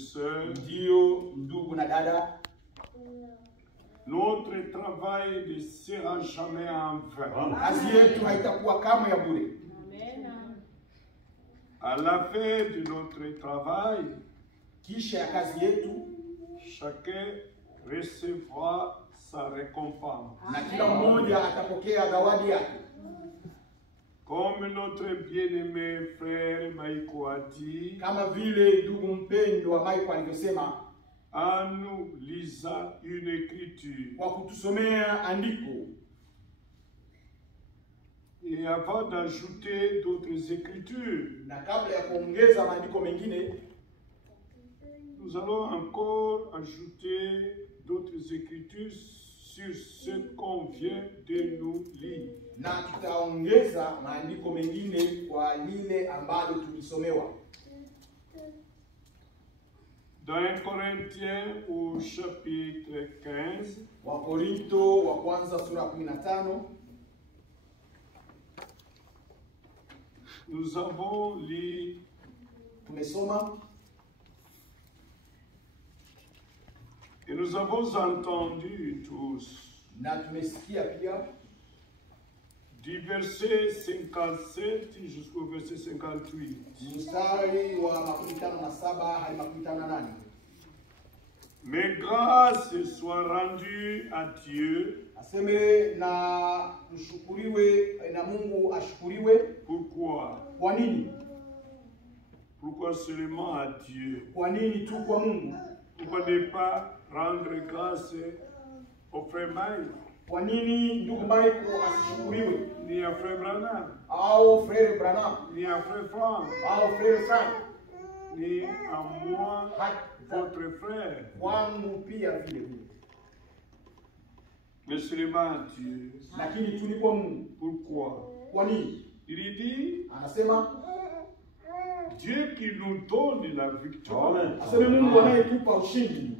Ndio ndugu na dada, notre travail ne sera jamais en vain. kazi yetu haitakuwa kamwe ya bure. À la fin de notre travail, Kisha ya kazi yetu, chacun recevra sa récompense. na kila mmoja atapokea zawadi yake. Comme notre bien-aimé frère Maïko a dit, Kama vile ndugu mpendwa Michael alivyosema, en nous lisant une écriture. kwa kutusomea andiko, Et avant d'ajouter d'autres écritures, na kabla ya kuongeza maandiko mengine, nous allons encore ajouter d'autres écritures sur ce qu'on vient de nous lire. na tutaongeza maandiko mengine kwa lile ambalo tulisomewa. Dans 1 Corinthiens au chapitre 15, Wakorinto wa kwanza sura 15, nous avons lu tumesoma et nous avons entendu tous na tumesikia pia du verset 57 jusqu'au verset 58. mstari wa 57 hadi 58. Mais grâce soit rendue à Dieu. Aseme na mshukuriwe, na Mungu ashukuriwe. Pourquoi? Kwa nini? Pourquoi seulement à Dieu? Kwa nini tu kwa Mungu? Pourquoi ne pas rendre grâce au frère Maï, Kwa nini ndugu Michael asishukuriwe? ni à frère Branham, Au frère Branham, ni à frère Franck, au frère Frank, ni à moi, hata votre frère, kwangu pia vile vile. mais seulement à Dieu. Lakini tu ni kwa Mungu. Pourquoi? Kwa nini? Il dit, Anasema Dieu qui nous donne la victoire. aseme Mungu anayetupa ushindi.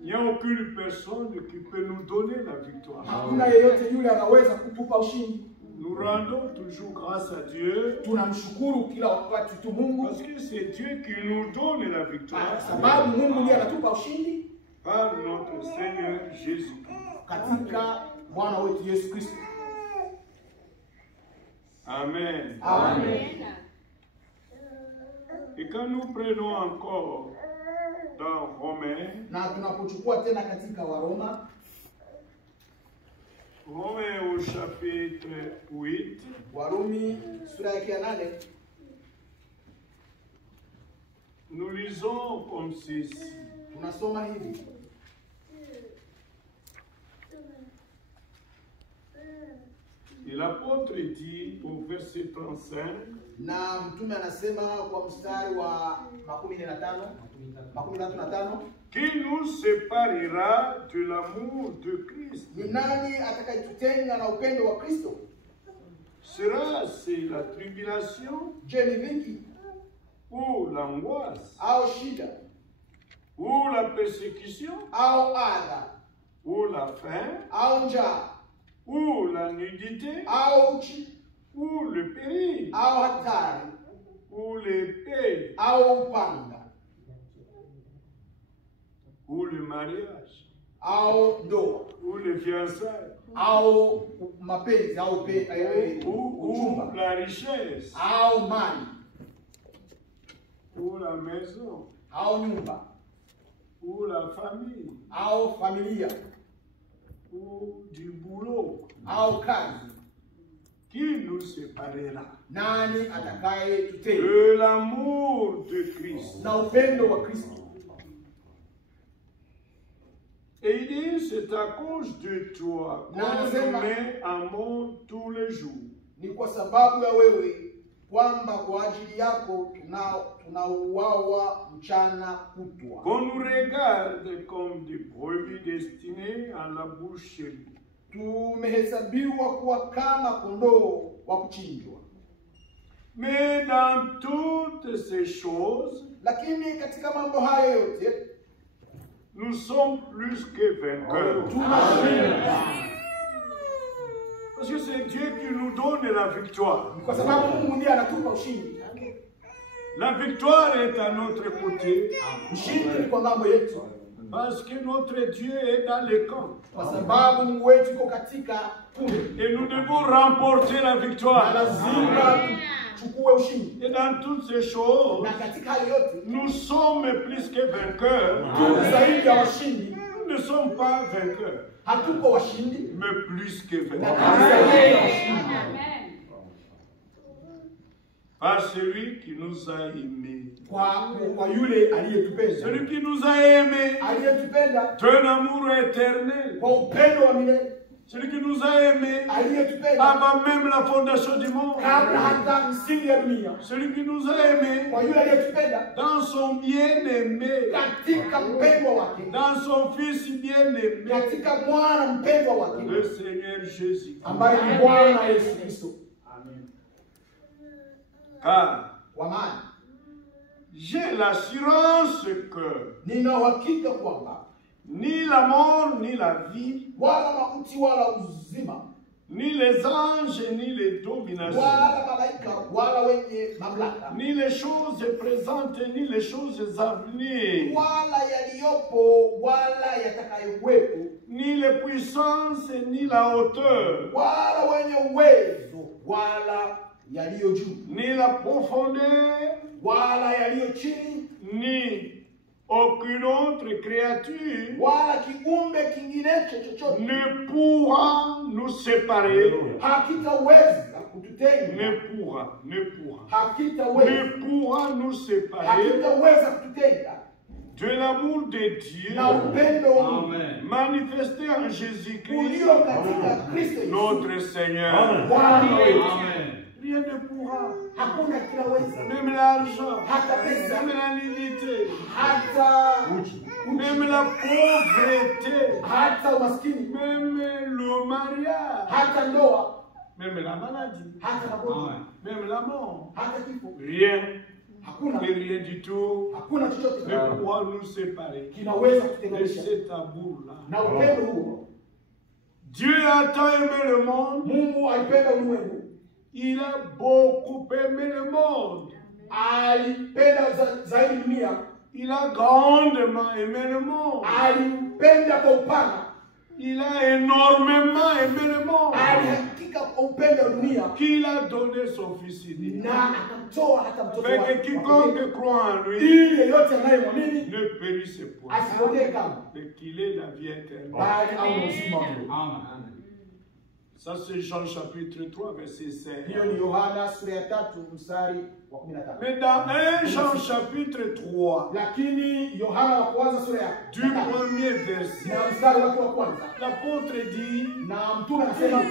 Il n'y a aucune personne qui peut nous donner la victoire. Hakuna yeyote yule anaweza kutupa ushindi. Nous rendons toujours grâce à Dieu Tunamshukuru kila wakati tu Mungu, parce que c'est Dieu qui nous donne la victoire kwa sababu Mungu ndiye anatupa ushindi par notre Seigneur Jésus-Christ. katika Bwana wetu Yesu Kristo. Amen. Amen. Et quand nous prenons encore dans Romains, Na tunapochukua tena katika Waroma, Romains au chapitre 8, Warumi sura yake ya 8, nous lisons comme ceci. tunasoma hivi: Et l'apôtre dit au verset 35, na mtume anasema kwa mstari wa 35, qui nous séparera de l'amour de Christ? ni nani atakayetutenga na upendo wa Kristo? Sera-ce la tribulation Je, ni dhiki ou l'angoisse au shida ou la persécution au adha ou la faim au njaa ou la nudité au uchi ou le péril au hatari ou l'épée au upanga ou le mariage au ndoa ou le fiançailles au mapenzi au ou uchumba la richesse au mali ou la maison au nyumba ou la famille au familia ou du boulot, au kazi, qui nous séparera nani atakayetutenga de l'amour de Christ? na upendo wa Kristo? Et il dit, c'est à cause de toi qu'on nous met en mort tous les jours. Ni kwa sababu ya wewe kwamba kwa ajili yako tunauawa mchana kutwa, Qu'on nous regarde comme des brebis destinées à la boucherie. tumehesabiwa kuwa kama kondoo wa kuchinjwa. Mais dans toutes ces choses, Lakini katika mambo hayo yote nous sommes plus que vainqueurs. tunashinda, Parce que c'est Dieu qui nous donne la victoire. kwa sababu Mungu ndiye anatupa ushindi. La victoire est à notre côté Ushindi ni kwa ngambo yetu, parce que notre Dieu est dans les camps. kwa sababu Mungu wetu yuko katika kundi, Et nous devons remporter la na victoire. lazima tuchukue ushindi. Et dans toutes ces choses, Na katika hayo yote nous sommes plus que vainqueurs. tu zaidi ya washindi. Nous ne sommes pas vainqueurs, Hatuko washindi, mais plus que na vainqueurs. tu zaidi ya washindi Par celui qui nous a aimés. kwa yule aliyetupenda, Celui qui nous a aimés aliyetupenda d'un amour éternel. kwa upendo wa milele, Celui qui nous a aimés aliyetupenda avant même la fondation du monde. kabla hata msingi ya dunia, Celui qui nous a aimés kwa yule aliyetupenda dans son bien-aimé, katika mpendwa wake, dans son Fils bien-aimé, katika mwana mpendwa wake le Seigneur Jésus. ambaye ni Bwana Yesu Kristo. Car Kwa maana j'ai l'assurance que nina uhakika kwamba ni la mort, ni la vie, wala mauti wala uzima ni les anges, ni les dominations, wala malaika wala wenye mamlaka ni les choses présentes, ni les choses à venir, wala yaliyopo wala yatakayokuwepo ni les puissances, ni la hauteur, wala wenye uwezo wala yaliyo juu ni la profondeur, wala yaliyo chini ni aucune autre créature wala kiumbe kinginecho chochote ne pourra nous séparer, hakitaweza kututenga, ne pourra nous séparer hakitaweza kututenga de l'amour de Dieu na upendo wa Mungu manifesté en Jésus-Christ, ulio katika Kristo Yesu notre Seigneur. Bwana wetu. Rien ne pourra, Hakuna kinaweza, même l'argent, hata pesa, même la nudité, hata même la pauvreté, hata umaskini, même le mariage, hata ndoa, même la maladie, hata magonjwa, même la mort. hata kifo, Rien, hakuna et rien du tout hakuna chochote ne pourra nous séparer kinaweza de kutenganisha cet amour-là. na upendo huo. Dieu a tant aimé le monde, Mungu alipenda ulimwengu, il a beaucoup aimé le monde. alipenda zaidi dunia, Il a grandement aimé le monde. alipenda kwa upana, Il a énormément aimé le monde. alihakika kwa upendo wa dunia Qu'il a donné son Fils unique. na akamtoa hata mtoto Fait que wake quiconque croit en lui ili yeyote anayemwamini ne périsse point, asipotee kamwe, mais qu'il ait la vie éternelle. bali awe na uzima wa milele. Ça c'est Jean chapitre 3 verset 16. Hiyo ni Yohana sura ya 3 mstari wa 15. Mais dans 1 Jean chapitre 3, Lakini Yohana wa kwanza sura ya du 3 premier verset, na mstari wake wa kwanza, l'apôtre dit, na mtume anasema,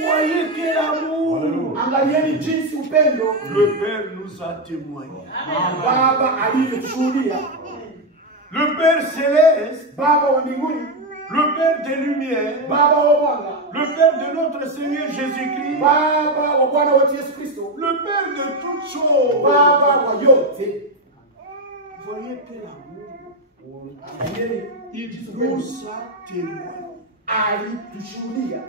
voyez quel amour angalieni jinsi upendo le Père nous a témoigné. Baba alivyotushuhudia. Le Père céleste, Baba wa mbinguni, le Père des lumières, Baba wa mwanga, le Père de notre Seigneur Jésus-Christ, Baba wa Bwana wetu Yesu Kristo, le Père de toutes choses. Baba wa yote. Voyez quel amour Angalieni il jinsi upendo nous a témoigné. alitushuhudia.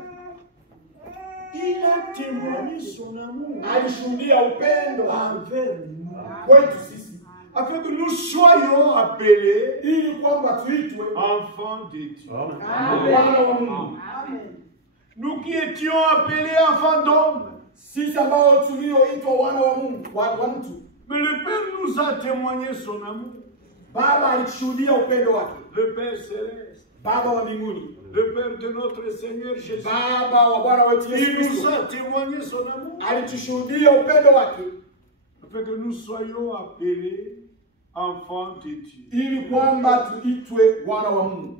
Il a témoigné son amour Alishuhudia upendo envers nous, kwetu sisi, afin que nous soyons appelés ili kwamba tuitwe enfants de Dieu. wana wa Mungu. Nous qui étions appelés enfants d'hommes, Sisi ambao tulioitwa wana wa Mungu, wa mtu. mais le Père nous a témoigné son amour. Baba alishuhudia upendo wake. Le Père céleste, Baba wa mbinguni, le Père de notre Seigneur Jésus, Baba wa Bwana wetu Yesu il nous Kristo, a témoigné son amour, alitushuhudia upendo wake afin que nous soyons appelés enfants de Dieu. ili kwamba tuitwe wana wa Mungu.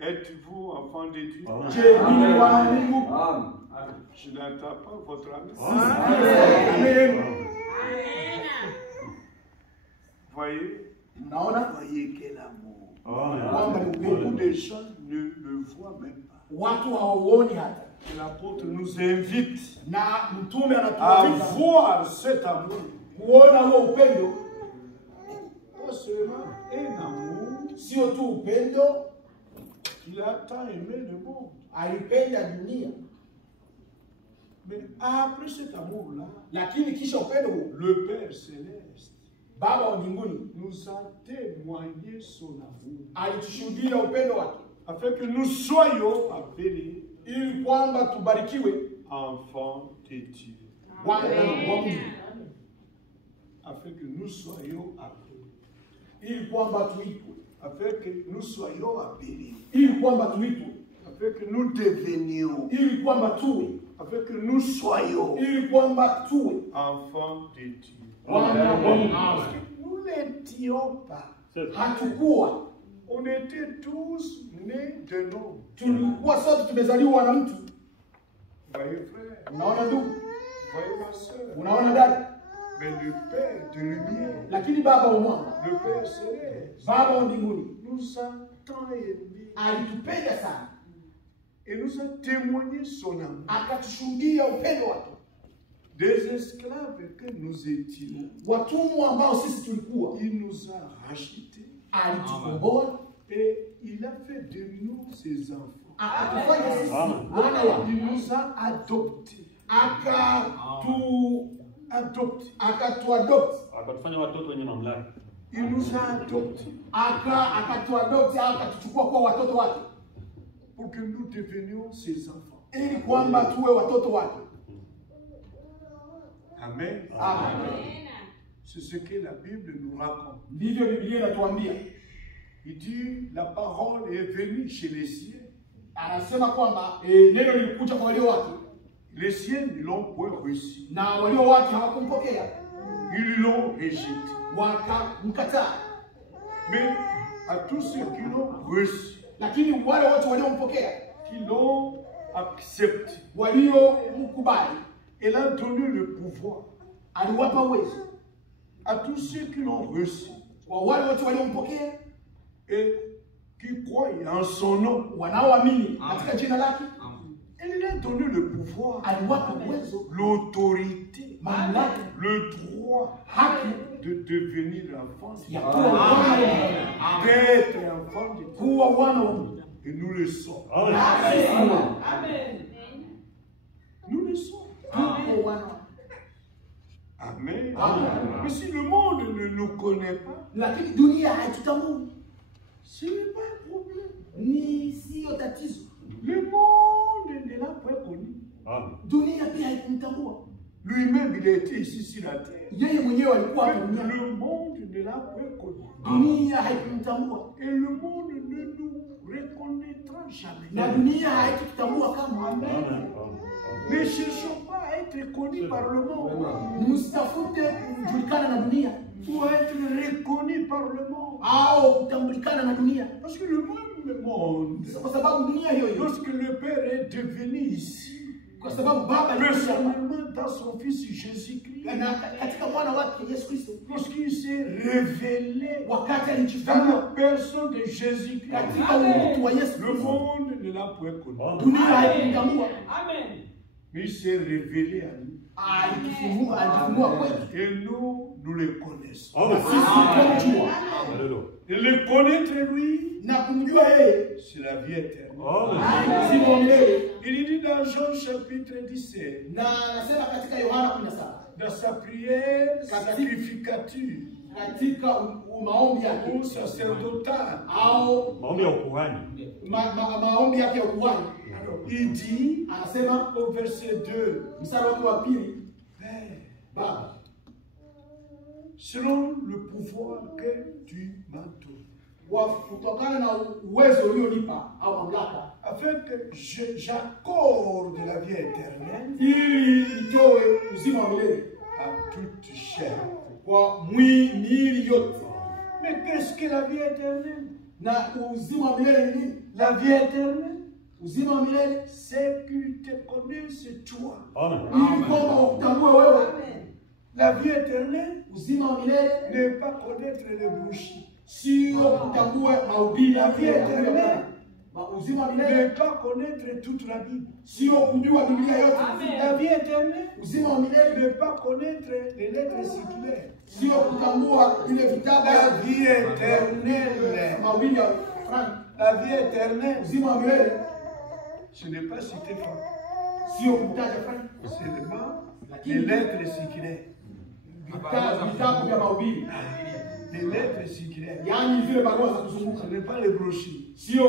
Êtes-vous enfants de Dieu? Je, ninyi wana wa Mungu? Je n'entends pas votre ami. Amen. Voyez? Mnaona Voyez quel amour. kwamba ni Beaucoup upendo. de gens ne le voient même pas. Watu hawauoni hata, Et l'apôtre nous invite na mtume à anatualika voir cet amour. kuona huo upendo, Pas seulement un amour sio tu upendo, qu'il a tant aimé le monde, alipenda dunia, Mais après cet amour-là, lakini kisha upendo huu le Père Céleste Baba wa mbinguni nous a témoigné son amour, alitushuhudia upendo wake afin que nous soyons appelés ili kwamba tubarikiwe enfants de Dieu. wana wa Mungu, Afin que nous soyons appelés. ili kwamba tuitwe, Afin que nous soyons appelés. ili kwamba tuitwe, Afin que nous devenions. ili kwamba tuwe, Afin que nous soyons ili kwamba tuwe enfants de Dieu. wana wa Mungu. Parce que nous n'étions pas. Hatukuwa, On était tous nés d'un homme. tulikuwa sote tumezaliwa na mtu. Voyez frère, Unaona ndugu, voyez ma soeur. unaona dada, Mais le Père de lumière, lakini Baba wa mwanga, le Père céleste, Baba wa mbinguni nous a tant aimés alitupenda sana, et nous a témoigné son amour. akatushuhudia upendo wake. Des esclaves que nous étions, Watumwa ambao sisi tulikuwa, il nous a rachetés alitukomboa, et il a fait de nous ses enfants. akatufanya sisi wana wake, Il nous a adoptés. akatuadopt, Akatufanya watoto wenye mamlaka. Il nous a adoptés akatuadopt au akatuchukua kuwa watoto wake, pour que nous devenions ses enfants. ili kwamba tuwe watoto wake. Amen. Amen. C'est ce que la Bible nous raconte. Ndivyo Biblia inatuambia. Il dit, la parole est venue chez les siens. Anasema kwamba neno lilikuja kwa walio wake Les siens ne l'ont point reçu. na walio wake hawakumpokea, Ils l'ont rejeté. wakamkataa. Mais à tous ceux qui l'ont reçu, Lakini wale wote waliompokea, qui l'ont accepté, waliomkubali, elle a donné le pouvoir. aliwapa uwezo. À tous ceux qui l'ont reçu Kwa wale wote waliompokea, et qui croient en son nom, wanaoamini katika jina lake, elle a donné le pouvoir, aliwapa uwezo, l'autorité, mamlaka, le droit haki de devenir enfant de ya Dieu, kuwa wana wa Mungu, d'être enfant de Dieu. kuwa wana wa Mungu. Et nous le sommes. Na sisi ni wana. Nous le sommes. Tuko wana. Amen. Amen. Mais si le monde ne nous connaît pas, Lakini dunia haitutambui, ce n'est pas un problème. ni sio tatizo. Le monde ne l'a pas connu. Dunia pia haikumtambua. Lui-même, il a été ici sur la terre. Yeye mwenyewe alikuwa hapa Mais duniani. le monde ne l'a pas connu. Dunia haikumtambua Et le monde ne nous reconnaîtra jamais. na dunia haitutambua kama. Ne cherchons pas à être connus par le monde. Msitafute kujulikana na dunia Pour être reconnus par le monde. au kutambulikana na dunia, Parce que le même monde, kwa sababu dunia hiyo hiyo, lorsque le Père est devenu ici, kwa sababu Baba alikuja personnellement dans son Fils Jésus-Christ, na katika mwana wake Yesu Kristo, lorsqu'il s'est révélé wakati dans la alijifunua personne de Jésus-Christ, katika utu wa Yesu le Kristo, monde ne l'a point connu. dunia haikumtambua. Mais il s'est révélé à nous. Alijifunua kwetu Et nous le connaissons. na sisi tunamjua, Et le connaître lui, na kumjua yeye c'est la vie éternelle. ni uzima wa milele. Il dit dans Jean chapitre 17, Na anasema katika Yohana 17 dans sa prière sacrificature katika maombi yake ou sacerdotale, au Maombi ya ukuhani. maombi yake ya ukuhani, il dit anasema au verset 2, mstari wake wa pili, Père, Baba, selon le pouvoir que tu m'as donné, kutokana na uwezo ulionipa au mamlaka, afin que j'accorde la vie éternelle ili nitoe uzima wa milele à toute chair. kwa miili yote. Mais qu'est-ce que la vie éternelle? Na uzima wa milele ni nini? La vie éternelle, Uzima wa milele c'est qu'ils te connaissent toi. ili kwamba wakutambue wewe. La vie éternelle Uzima wa milele n'est pas connaître les bougies. sio kutambue mahubiri La vie éternelle uzima wa milele n'est pas connaître toute la Bible. sio kujua Biblia yote. La vie éternelle Uzima wa milele n'est pas connaître les lettres circulaires. sio kutambua vile vitabu La vie éternelle, mahubiri ya Frank. la vie éternelle, Uzima wa milele ce n'est pas citer Franck. sio kumtaja Frank, seulement les lakini lettres secrètes. vitabu vya mahubiri, Les lettres secrètes. yaani zile barua za Ce kuzunguka, n'est pas les brochures. sio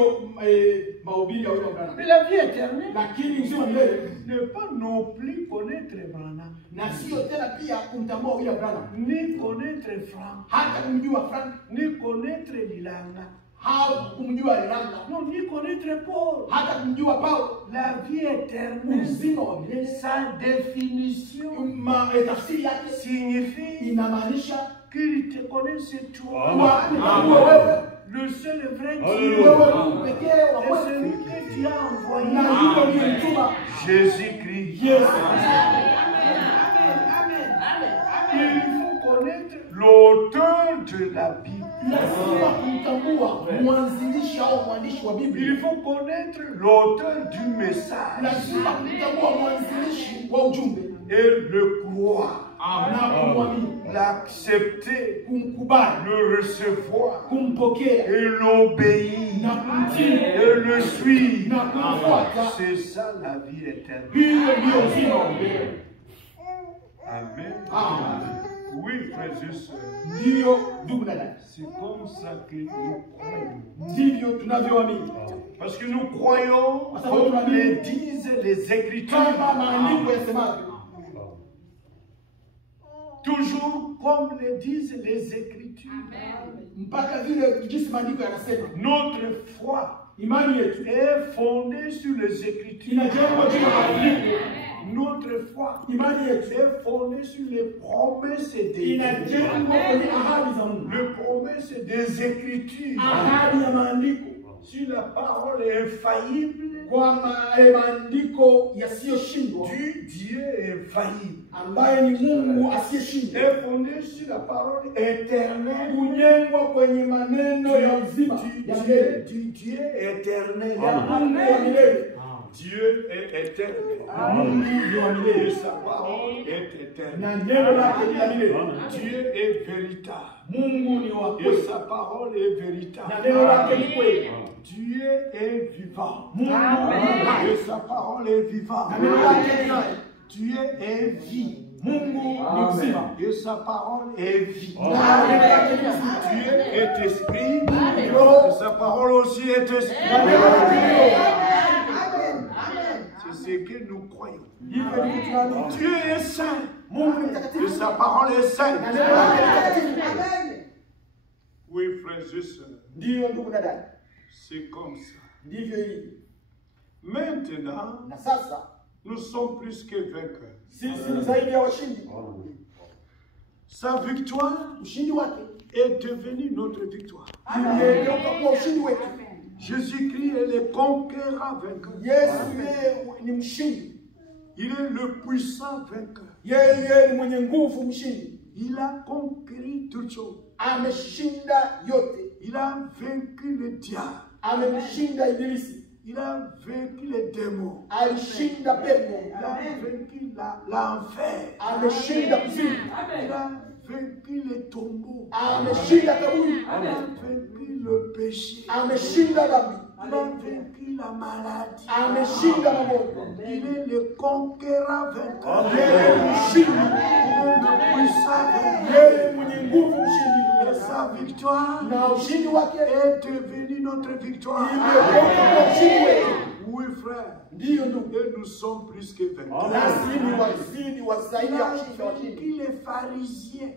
mahubiri ya William Branham, Mais la vie éternelle lakini uzima milele, n'est pas non plus connaître Branham, na sio tena pia kumtambua William Branham, ni connaître Franck, hata kumjua Frank, ni connaître Lilanga, au kumjua Lilanga, non, ni connaître Paul. hata kumjua Paulo. La vie éternelle, Uzima wa milele, sa définition tafsiri yake signifie inamaanisha qu'il te connaisse toi, kuwa kutambua wewe, le seul et vrai wewe Dieu, pekee wa et celui kweli, que tu as na envoyé, yule uliyemtuma Jésus-Christ. Yesu. Il faut connaître l'auteur de la Bible. Lazima kumtambua mwanzilishi au mwandishi wa Il Biblia. faut connaître l'auteur du message Lazima kumtambua mwanzilishi wa ujumbe et le croire, na kumwamini, l'accepter, kumkubali, le recevoir kumpokea et l'obéir na kumtii et le suivre. na kumfuata. C'est ça la vie éternelle. Hiyo ndio uzima wa milele. Amen. Amen. Oui, frères et sœurs, Ndiyo ndugu na dada, c'est comme ça que nous croyons. ndivyo tunavyoamini, Parce que nous croyons, comme le disent les Écritures, kama maandiko yasemavyo, toujours comme le disent les Écritures. mpaka vile jinsi maandiko yanasema. Notre foi Imani yetu est fondée sur les Écritures. inajengwa juu ya maandiko. Notre foi Imani yetu est fondée sur les promesses des Dieu. inajengwa kwenye ahadi za Mungu, Les promesses des Écritures. ahadi ya maandiko, Sur la parole infaillible kwa maandiko yasiyoshindwa, du Dieu infaillible. ambaye ni Mungu asiyeshindwa, Est fondée sur la parole éternelle kujengwa kwenye maneno ya uzima ya milele du Dieu éternel. ya Mungu wa milele. Dieu est éternel. Mungu ni wa Et milele sa parole est éternelle. na neno lake ni la milele. Dieu est véritable. Mungu ni wa Et kweli sa parole est na véritable. neno lake ni kweli. Dieu est vivant. Mungu ni hai Et sa parole est na vivante. neno lake ni hai. Dieu est vie. Mungu ni uzima Et sa parole est vie. na neno lake ni uzima. Dieu est esprit. Roho Et sa parole aussi est na esprit. neno lake ni roho. C'est ce que nous croyons. Hivyo ndivyo tunaamini. Dieu est saint. Mungu ni Et mtakatifu sa parole est na sainte. neno lake ni takatifu. Oui, frères et sœurs, Ndiyo ndugu na dada, c'est comme ça. ndivyo hivi. Maintenant, Na sasa nous sommes plus que vainqueurs. sisi ni zaidi ya washindi. Sa victoire Ushindi wake est devenue notre victoire. imegeuka kuwa ushindi wetu. Jésus-Christ est le conquérant vainqueur. Yesu yeye ni mshindi, Il est le puissant vainqueur. yeye ni mwenye nguvu, mshindi. Il a conquéri toutes choses. Ameshinda yote, Il a vaincu le diable. amemshinda Ibilisi, Il a vaincu les démons. alishinda pepo, Il a vaincu l'enfer. ameshinda kuzimu, Il a vaincu les tombeaux. ameshinda kaburi, Il a vaincu le péché. ameshinda dhambi, Il a vaincu la maladie. ameshinda magonjwa. Il est le conquérant vainqueur. Yeye ni mshindi, Il est le puissant vainqueur. yeye mwenye nguvu, mshindi. Et sa victoire Na ushindi wake est devenue notre victoire. imegeuka kuwa ushindi wetu. Oui, frère. Ndiyo ndugu, Et nous sommes plus que vainqueurs. nasi ni wazidi wa zaidi Il ya a kushinda washindi. vaincu les pharisiens.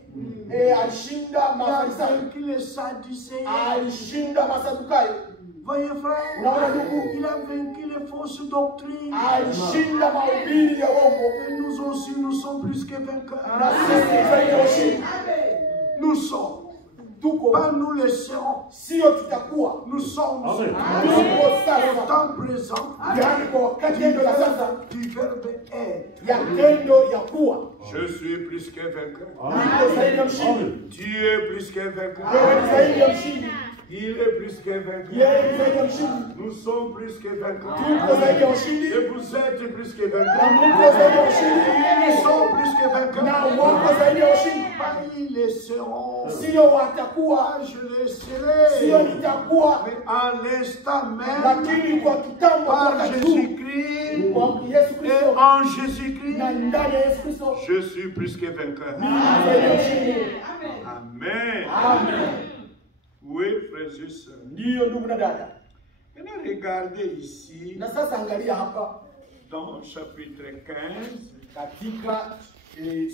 Alishinda Il a Mafarisayo, vaincu les sadducéens. alishinda Masadukayo. Voyez, frère. Unaona ndugu, Il a vaincu les fausses doctrines. alishinda mahubiri ya uongo. Et nous aussi, nous sommes plus que vainqueurs. Na sisi ni zaidi ya washindi. Nous sommes. Tuko Pas nous le serons. sio tutakuwa, Nous sommes. tuko Au sasa, temps présent. yaani kwa wakati tendo la sasa Du verbe être. ya tendo ya kuwa. Je suis plus que vainqueur. Niko zaidi ya mshindi, Tu es plus que vainqueur. wewe ni zaidi ya mshindi. Il est plus que vainqueur. Yeye ni zaidi ya mshindi. Nous sommes plus que vainqueurs. Tuko zaidi ya ushindi. Et vous êtes plus que Na vainqueurs. Mungu zaidi ya ushindi. Ils sont plus que vainqueurs. Na wako zaidi ya ushindi. Pas ils le seront. Sio watakuwa, Je le sio serai. nitakuwa, Mais à l'instant même, lakini kwa kitambo, kwa par wakati huu, Jésus-Christ kwa Yesu et Kristo en na Jésus-Christ, ndani ya Yesu Kristo, je suis plus que vainqueur. ni zaidi ya ushindi. Amen. Amen. Oui, frères et sœurs. Ndiyo ndugu na dada. Maintenant, regardez ici, Na sasa angalia hapa dans chapitre 15 katika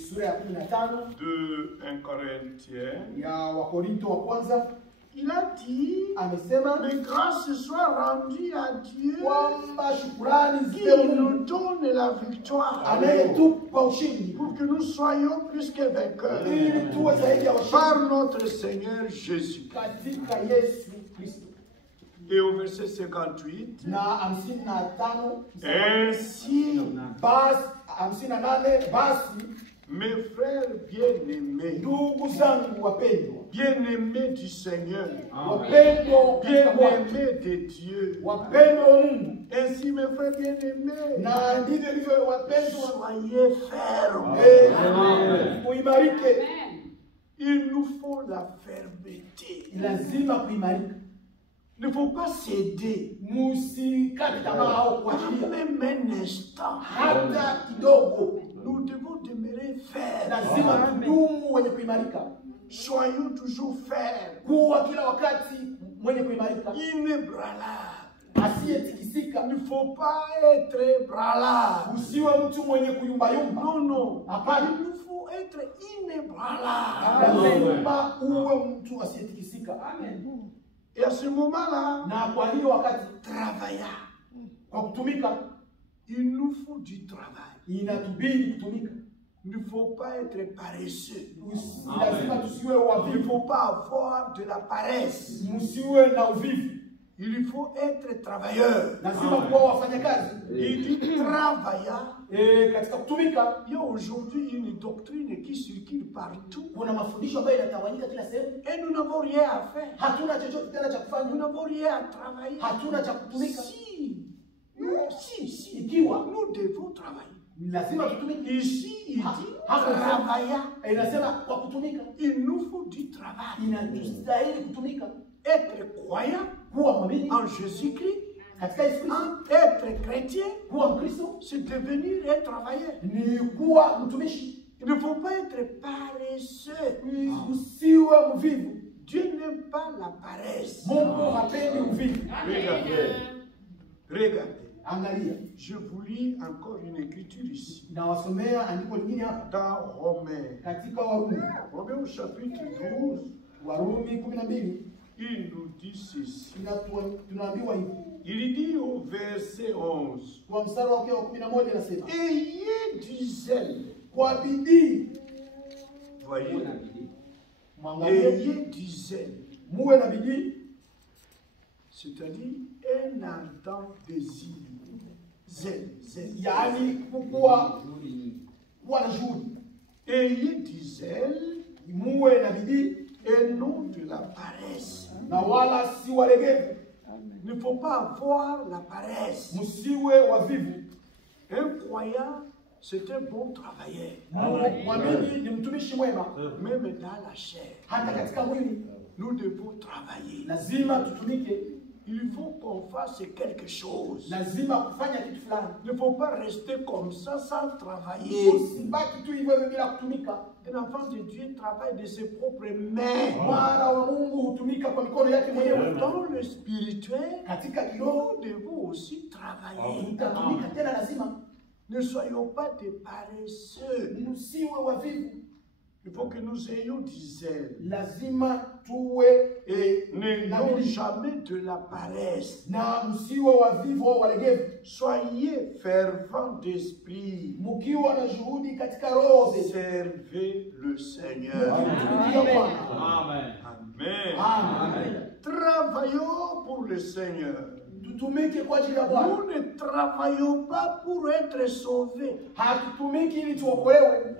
sura ya 15 de 1 Corinthiens, ya Wakorinto wa kwanza, il a dit, amesema mais grâce soit rendue à Dieu kwamba shukrani qui zipe Mungu nous donne la victoire anayetupa ushindi pour que nous soyons plus que vainqueurs ili tuwe zaidi ya washindi par notre Seigneur Jésus. katika Yesu Kristo. Et au verset 58, Na 55 ainsi, basi 58 basi mes frères bien-aimés, ndugu zangu wapendwa, bien-aimés du Seigneur, wapendwa katika Bwana, bien-aimés de Dieu, wapendwa wa Mungu, ainsi mes frères bien-aimés, na ndivyo ndivyo wapendwa, soyez fermes. muimarike. Il nous faut la fermeté. Lazima kuimarika, Il ne faut pas céder, musikate tamaa au kuachilia même un instant. hata kidogo. Nous devons demeurer fermes. Lazima tudumu wenye kuimarika, Soyons toujours fermes, kuwa kila wakati mwenye kuimarika, inébranlables. asiyetikisika. Il ne faut pas être branlard. Usiwe mtu mwenye kuyumbayumba. Non, non. Hapana, Il nous faut être inébranlable. lazima uwe mtu asiyetikisika. Et à ce moment-là, Na kwa hiyo wakati travailler. kwa kutumika, Il nous faut du travail. inatubidi kutumika. Il ne faut pas être paresseux. Lazima tusiwe Il ne wavivu, faut pas avoir de la paresse. msiwe na uvivu. Il faut être travailleur. Lazima kuwa wafanyakazi. Il dit travaillant. Katika kutumika Il y a aujourd'hui une doctrine qui circule partout. kuna mafundisho ambayo yanatawanyika kila sehemu. Et nous n'avons rien à faire. Hatuna chochote tena cha Nous kufanya, n'avons rien à travailler. hatuna cha kutumika. Si, Ikiwa nous devons travailler. lazima tutumike. Ici, il dit Hapo travailler. inasema kwa kutumika, Il nous faut du travail. inatustahili kutumika, Être croyant kuwa mwamini en Jésus-Christ, katika Yesu Kristo, être chrétien, kuwa Mkristo c'est devenir un travailleur. ni kuwa mtumishi. Il ne faut pas être paresseux. Usiwe mvivu. Dieu n'aime pas la paresse. Mungu hapendi uvivu. Regardez. Regardez. Angalia, Je vous lis encore une écriture ici. nawasomea andiko lingine hapa Dans Romains. katika Warumi, Romains au chapitre 12, Warumi 12 il nous dit ceci. tunaambiwa hivi Il dit au verset 11, kwa mstari wake wa 11, anasema ayez du zèle. kwa bidii, Voyez. mwangalie, Ayez du zèle. muwe na bidii, C'est-à-dire un ardent désir. Zèle, zèle. yaani kuwa na juhudi. Ayez du zèle Muwe na bidii et non de la paresse. na wala si walegevu, Il ne faut pas avoir la paresse. msiwe wavivu. Un croyant, c'est un bon travailleur. Mwamini ni mtumishi mwema, Même dans la chair, hata katika mwili nous devons travailler. lazima tutumike, Il faut qu'on fasse quelque chose. lazima kufanya kitu fulani. Il ne faut pas rester comme ça sans travailler. Usibaki tu hivyo hivyo bila kutumika. Un enfant de Dieu travaille de ses propres mains. Mwana wa Mungu hutumika kwa mikono yake mwenyewe. Dans le spirituel, Katika kiroho nous devons aussi travailler. utatumika tena, lazima Ne soyons pas des paresseux. msiwe wavivu, Il faut que nous ayons du zèle. lazima tuwe Et na n'ayons bidii, jamais de la paresse. na msiwe wavivu au walegevu, Soyez fervents d'esprit. mkiwa na juhudi katika roho zetu. Servez le Seigneur. Mtumikie Bwana. Amen. Amen. Amen. Travaillons pour le Seigneur. Tutumike kwa ajili ya Bwana. Nous ne travaillons pas pour être sauvés. Hatutumiki ili tuokolewe.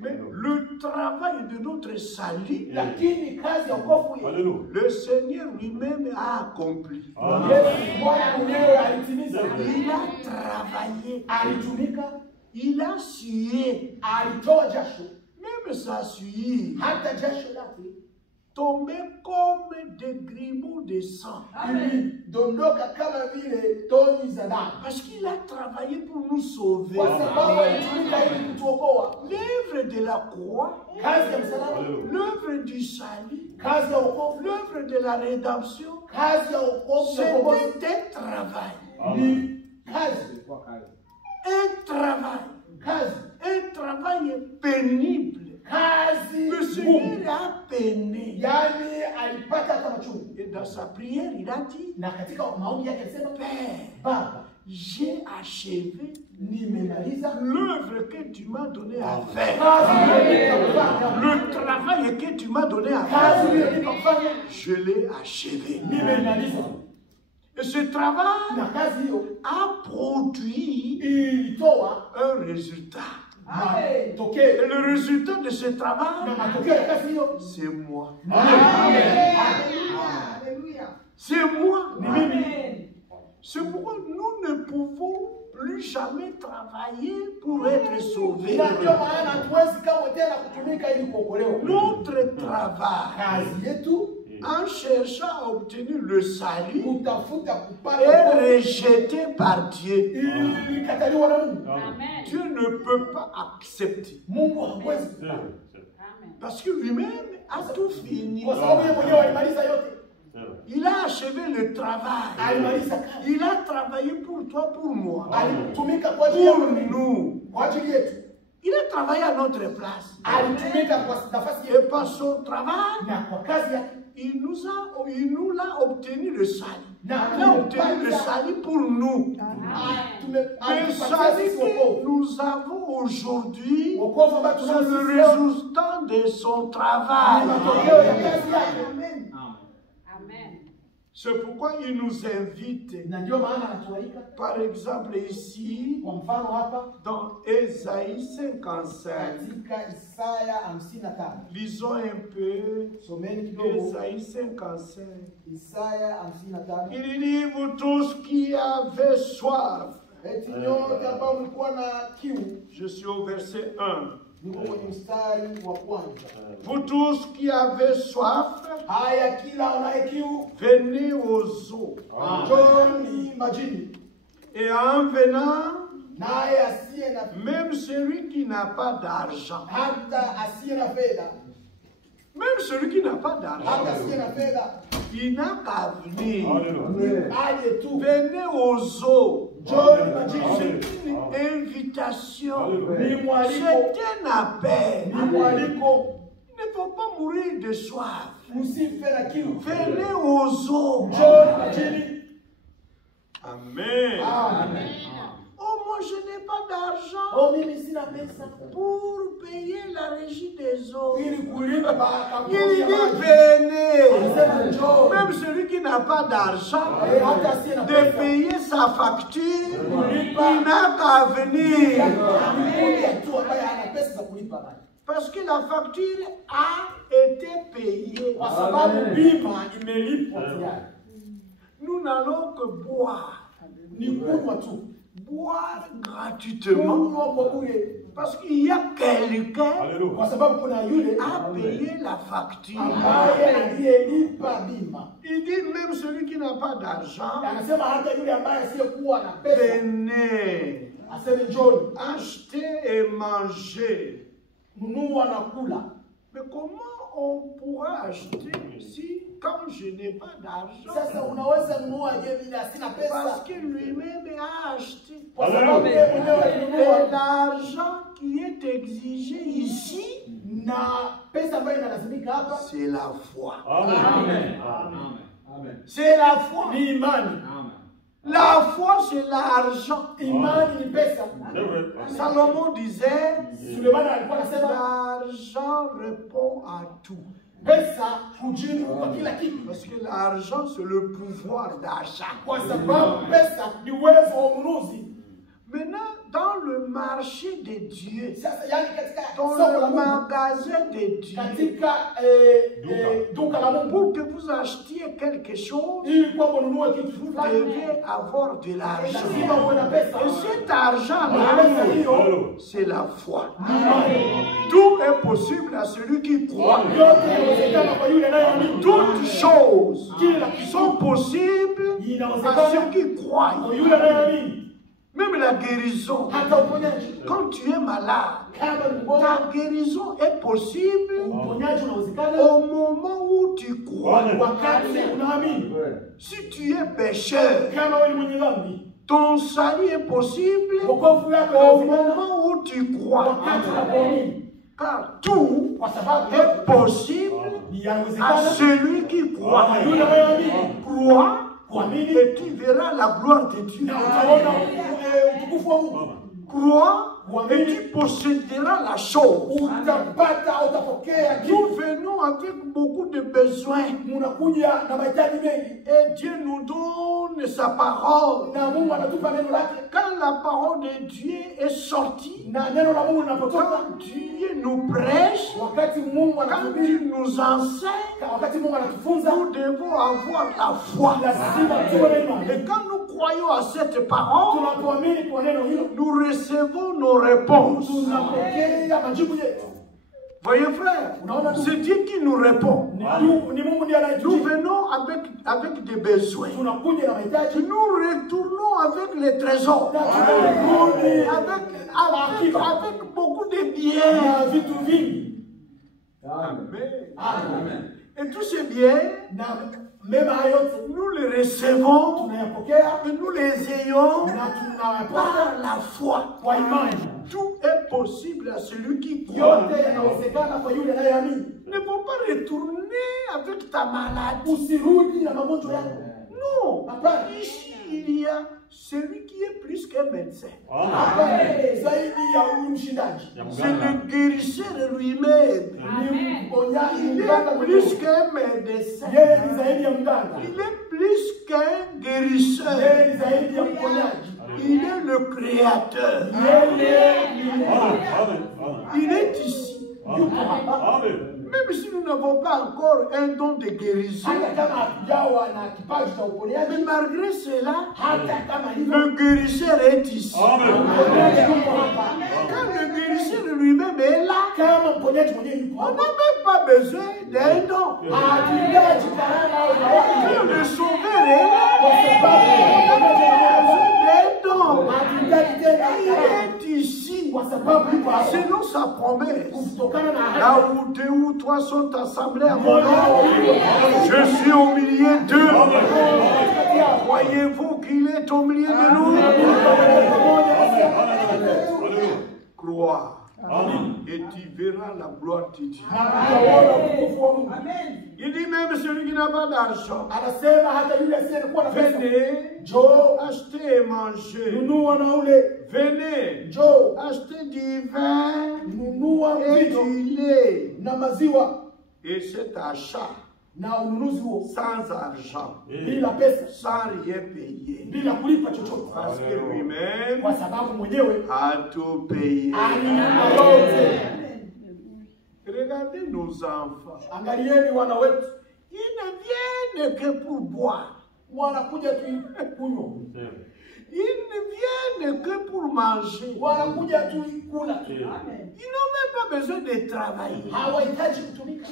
Mais le travail de notre salut, lakini kazi ya wokovu yetu Alléluia. le Seigneur lui-même a accompli. Amen. Yesu Bwana mwenyewe alitimiza, Il a travaillé, alitumika, il a sué, alitoa jasho, même sa suie hata jasho lake tombait comme des grumeaux de sang. ilidondoka kama vile toni za damu, Parce qu'il a travaillé pour nous sauver. kwa sababu alitumika ili kutuokoa. L'œuvre de la croix, Kazi ya msalaba, Alléluia. l'œuvre du salut, kazi ya wokovu, l'œuvre de la rédemption, kazi ya wokovu na ukombozi c'était un travail. ni kazi kwa kazi, Un travail. kazi, Un travail pénible. kazi Le ngumu, Seigneur a peiné. yaani alipata hata machungu. Et dans sa prière, il a dit, Na katika maombi yake alisema, Père, Baba, j'ai achevé nimemaliza l'œuvre que tu m'as donné à faire. kazi ile nikafanya, Le travail que tu m'as donné à kazi faire, ile nikafanya, je l'ai achevé. nimemaliza. Et ce travail Na kazi hiyo a produit ilitoa un résultat. Et matokeo, le résultat de ce na travail, matokeo ya kazi hiyo c'est moi. Alléluia. C'est moi. Amen. C'est pourquoi nous ne pouvons plus jamais travailler pour être sauvés. na ndio maana hatuwezi kama tena kutumika ili kuokolewa. Notre travail, Kazi yetu en cherchant à obtenir le salut, kutafuta est kupata rejeté par Dieu. ilikataliwa na Mungu. Amen. Dieu ne peut pas accepter. Mungu hawezi, C'est- Amen. Parce que lui-même a tout fini. kwa sababu yeye mwenyewe alimaliza yote, c'est vrai. Il a achevé le travail. alimaliza kazi, Il a travaillé pour toi, pour moi. alitumika kwa ajili ya Pour Mungu, nous. kwa ajili yetu, Il a travaillé à notre place. alitumika kwa nafasi Et yetu par son travail, na kwa kazi yake, il nous l'a obtenu le salut. na Il a obtenu le salut pour nous. Le alipatia salut sisi que wokovu. nous avons aujourd'hui, Wokovu ambao c'est tunao le sisi leo résultat de son ni travail. matokeo ya kazi yake. Amen. Amen. C'est pourquoi il nous invite, Na ndio maana anatualika, par exemple ici, kwa mfano hapa dans Ésaïe 55. katika Isaya 55, Lisons un peu someni kidogo Ésaïe 55. Isaya 55. Il dit, vous tous qui avez soif. Eti nyote ambao mlikuwa na kiu, Je suis au verset 1. niko kwenye mstari wa kwanza. Vous tous qui avez soif, Haya, kila anaye kiu venez aux eaux. njooni majini, Et en venant, naye asiye na même celui qui n'a pas d'argent, hata asiye na fedha, même celui qui n'a pas hata d'argent, asiye na fedha, il n'a qu'à venir. Alléluia. aje tu, Venez aux eaux. njooni majini. C'est une invitation. Ni mwaliko, C'est un appel. ni mwaliko, Il ne faut pas mourir de soif. msife na kiu, Venez aux eaux. njooni majini. Amen. Amen. Oh, moi je n'ai pas d'argent Oh, mimi sina pesa pour payer la régie des eaux. ili kulipa Il kampuni dit ya maji. venez. Sema njoo. Même celui qui n'a pas d'argent Hata asiye na de pesa payer sa facture, il n'a qu'à venir. mmoja tu ambaye hana pesa za kulipa maji, Parce que la facture a été payée. kwa sababu bima imelipwa tayari. Nous n'allons que boire. Ni kunywa tu, Boire gratuitement. kunywa kwa bure, Parce qu'il y a quelqu'un Alléluia. kwa sababu kuna yule à payer la facture. ambaye aliyelipa bima. Il dit même celui qui n'a pas d'argent, Anasema hata yule ambaye asiyekuwa na pesa venez, aseme njoni, achetez et mangez. nunua na kula. Mais comment on pourra acheter si, quand je n'ai pas d'argent, Sasa unaweza nunua je bila sina parce pesa? que lui-même a acheté. Kwa sababu yeye mwenyewe Et alinunua, l'argent qui est exigé ici, na pesa ambayo inalazimika hapa c'est la foi. Amen. C'est la foi. ni imani. La foi, c'est l'argent. Imani ni pesa. C'est vrai. Salomon disait, Sulemani alikuwa anasema l'argent répond à tout. pesa hujibu kwa kila kitu, Parce que l'argent, c'est le pouvoir d'achat. kwa sababu pesa ni uwezo wa ununuzi. Maintenant, dans le marché de Dieu, Sasa yani katika dans soko la le Mungu, magasin de Dieu, katika duka la Mungu, pour que vous achetiez quelque chose, ili kwamba ununue kitu vous fulani, devez avoir de l'argent. lazima uwe na pesa. Et cet argent-là, Pesa hiyo c'est la foi. Tout est possible à celui qui croit. yote inawezekana kwa yule anayeamini. Toutes choses Kila kitu sont possibles à inawezekana ceux qui croient. kwa yule anayeamini. Même la guérison. Hata uponyaji, Quand tu es malade, kama ni mgonjwa, ta guérison est possible uponyaji unawezekana au moment où tu crois. wakati unaamini. Si tu es pécheur, Kama wewe ni mwenye dhambi, ton salut est possible wokovu wako au unawezekana moment où tu crois. wakati unapoamini, Car tout kwa sababu est possible ni à yawezekana celui qui croit. kwa yule anayeamini. Crois Kuamini et tu verras la gloire de Dieu. na utaona utukufu wa Mungu. Crois et tu posséderas la chose. Utapata, utapokea kitu. Nous venons avec beaucoup de besoins Munakuja na mahitaji mengi et Dieu nous donne sa parole. na Mungu anatupa neno lake, Quand la parole de Dieu est sortie, na neno la Mungu linapotoka, quand Dieu nous prêche, wakati Mungu quand anatuhubiri, il nous enseigne, wakati Mungu anatufunza, nous devons avoir la foi. lazima tuwe na imani. Et quand nous croyons à cette parole, Tunapoamini kwa neno hilo, nous recevons nos réponses. tunapokea majibu yetu. Voyez frère, c'est Dieu qui nous répond. Ni Mungu ndiye Nous anayetujibu. venons avec des besoins. Tunakuja na mahitaji Nous retournons avec les trésors. na tunarudi Avec beaucoup de biens. na vitu vingi. Amen. Amen. Et tous ces biens, Na mema hayo yote nous les recevons tunayapokea et nous les ayons na tunayapata par la foi. kwa imani. Tout est possible à celui qui croit. Yote yanawezekana kwa yule anayeamini. Ne faut pas retourner avec ta maladie. Usirudi na magonjwa yako. Non. Hapana. Ici, il y a celui qui est plus qu'un médecin. Hapana. Zaidi ya huyu mshindaji. C'est le guérisseur lui-même. Ni mponyaji, Il mganga est mwenyewe. plus qu'un médecin. Yeye ni zaidi ya mganga. Il est plus qu'un guérisseur. Yeye ni zaidi ya mponyaji. Il est le créateur. Yeye ni Il est ici. Même si nous n'avons pas encore un don de guérison, hata kama hatujawa na kipaji cha mais uponyaji, malgré cela, hata kama hivyo le guérisseur est ici. mponyaji yuko hapa. Quand le guérisseur lui-même est là, Kama mponyaji mwenyewe yuko on n'a hapa, même pas besoin d'un don. hatuhitaji karama au zawadi. Quand le sauveur est là, Kwa sababu mponyaji on n'a mwenyewe besoin d'un don. hatuhitaji tena karama. Il est ici. Kwa sababu yuko hapa. Selon sa promesse. Kutokana na Là ahadi. où deux ou trois sont assemblés à mon nom, je suis au milieu d'eux. Croyez-vous qu'il est au milieu de nous? Crois. Et tu verras la gloire de Dieu. Il dit même celui qui n'a pas d'argent, Anasema hata yule asiyekuwa na pesa, venez, njoo achetez et mangez. nunua na ule, Venez, njoo achetez du vin nunua et vitu du lait. na maziwa, Et cet achat, na ununuzi huo sans argent, bila pesa, sans rien payer. bila kulipa chochote, Parce que lui-même kwa sababu mwenyewe a tout payé. alilipa yote. Regardez nos enfants. Angalieni wana wetu, Ils ne viennent que pour boire. wanakuja tu kunywa, Ils ne viennent que pour manger. wanakuja tu kula, Ils n'ont même pas besoin de travailler. hawahitaji kutumika,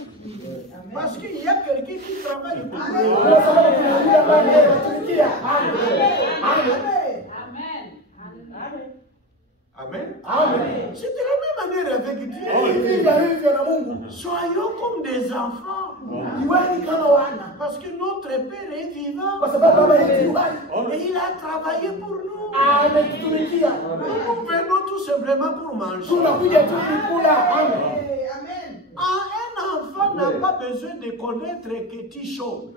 Parce qu'il y a quelqu'un qui travaille pour kwa eux. sababu kuna yule ambaye anatumikia. Amen. Amen. Amen. C'est de la même manière avec Dieu. Vivyo hivyo na Mungu, Soyons comme des enfants. iweni kama wana, Parce que notre Père est vivant. kwa sababu baba yetu yu hai, Et il a travaillé pour nous. ametutumikia. Nous venons tout simplement pour manger. Tunakuja tu kukula. Amen. Un enfant n'a pas besoin de connaître quelque chose.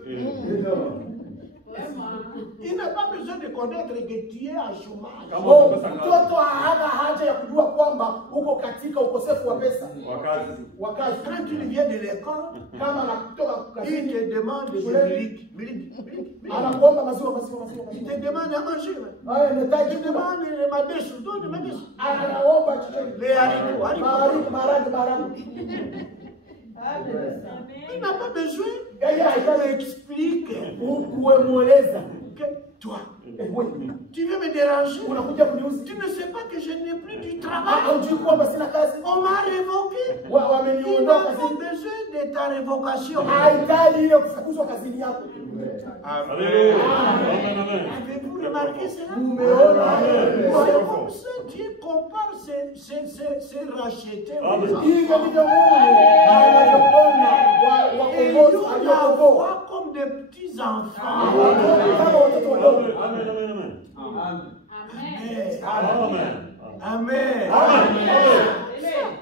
Il n'a pas besoin de connaître que tu es en chômage. Kama Mtoto hana haja ya kujua kwamba uko katika ukosefu wa pesa. wakazi. Quand tu viens de l'école, Kama anatoka il kazini, te demande de milk. anakuomba maziwa. Il te demande à manger. Haya Il nahitaji te demande de madeshu. Donne madeshu. anaomba chochote. Les haricots. Maharage. Il n'a pas besoin Yeye haitaki d'expliquer kueleza. que toi, Wewe tu veux me déranger. unakuja kuniuzi. Tu ne sais pas que je n'ai plus du travail. Hujui kwamba sina kazi. On m'a révoqué. Il Wameniondoa n'a pas kazini. besoin de ta révocation. Hahitaji ile kufukuzwa kazini yako. Alléluia. Amen, amen. Avez-vous remarqué cela? Umeona? C'est comme ça Dieu compare ses rachetés. Amen. Hivyo ndivyo Mungu anavyoona Et wakombozi nous la aliokomboa. voit comme des petits enfants. Kama watoto wadogo. Amen, amen, amen. Amen. Amen. Amen.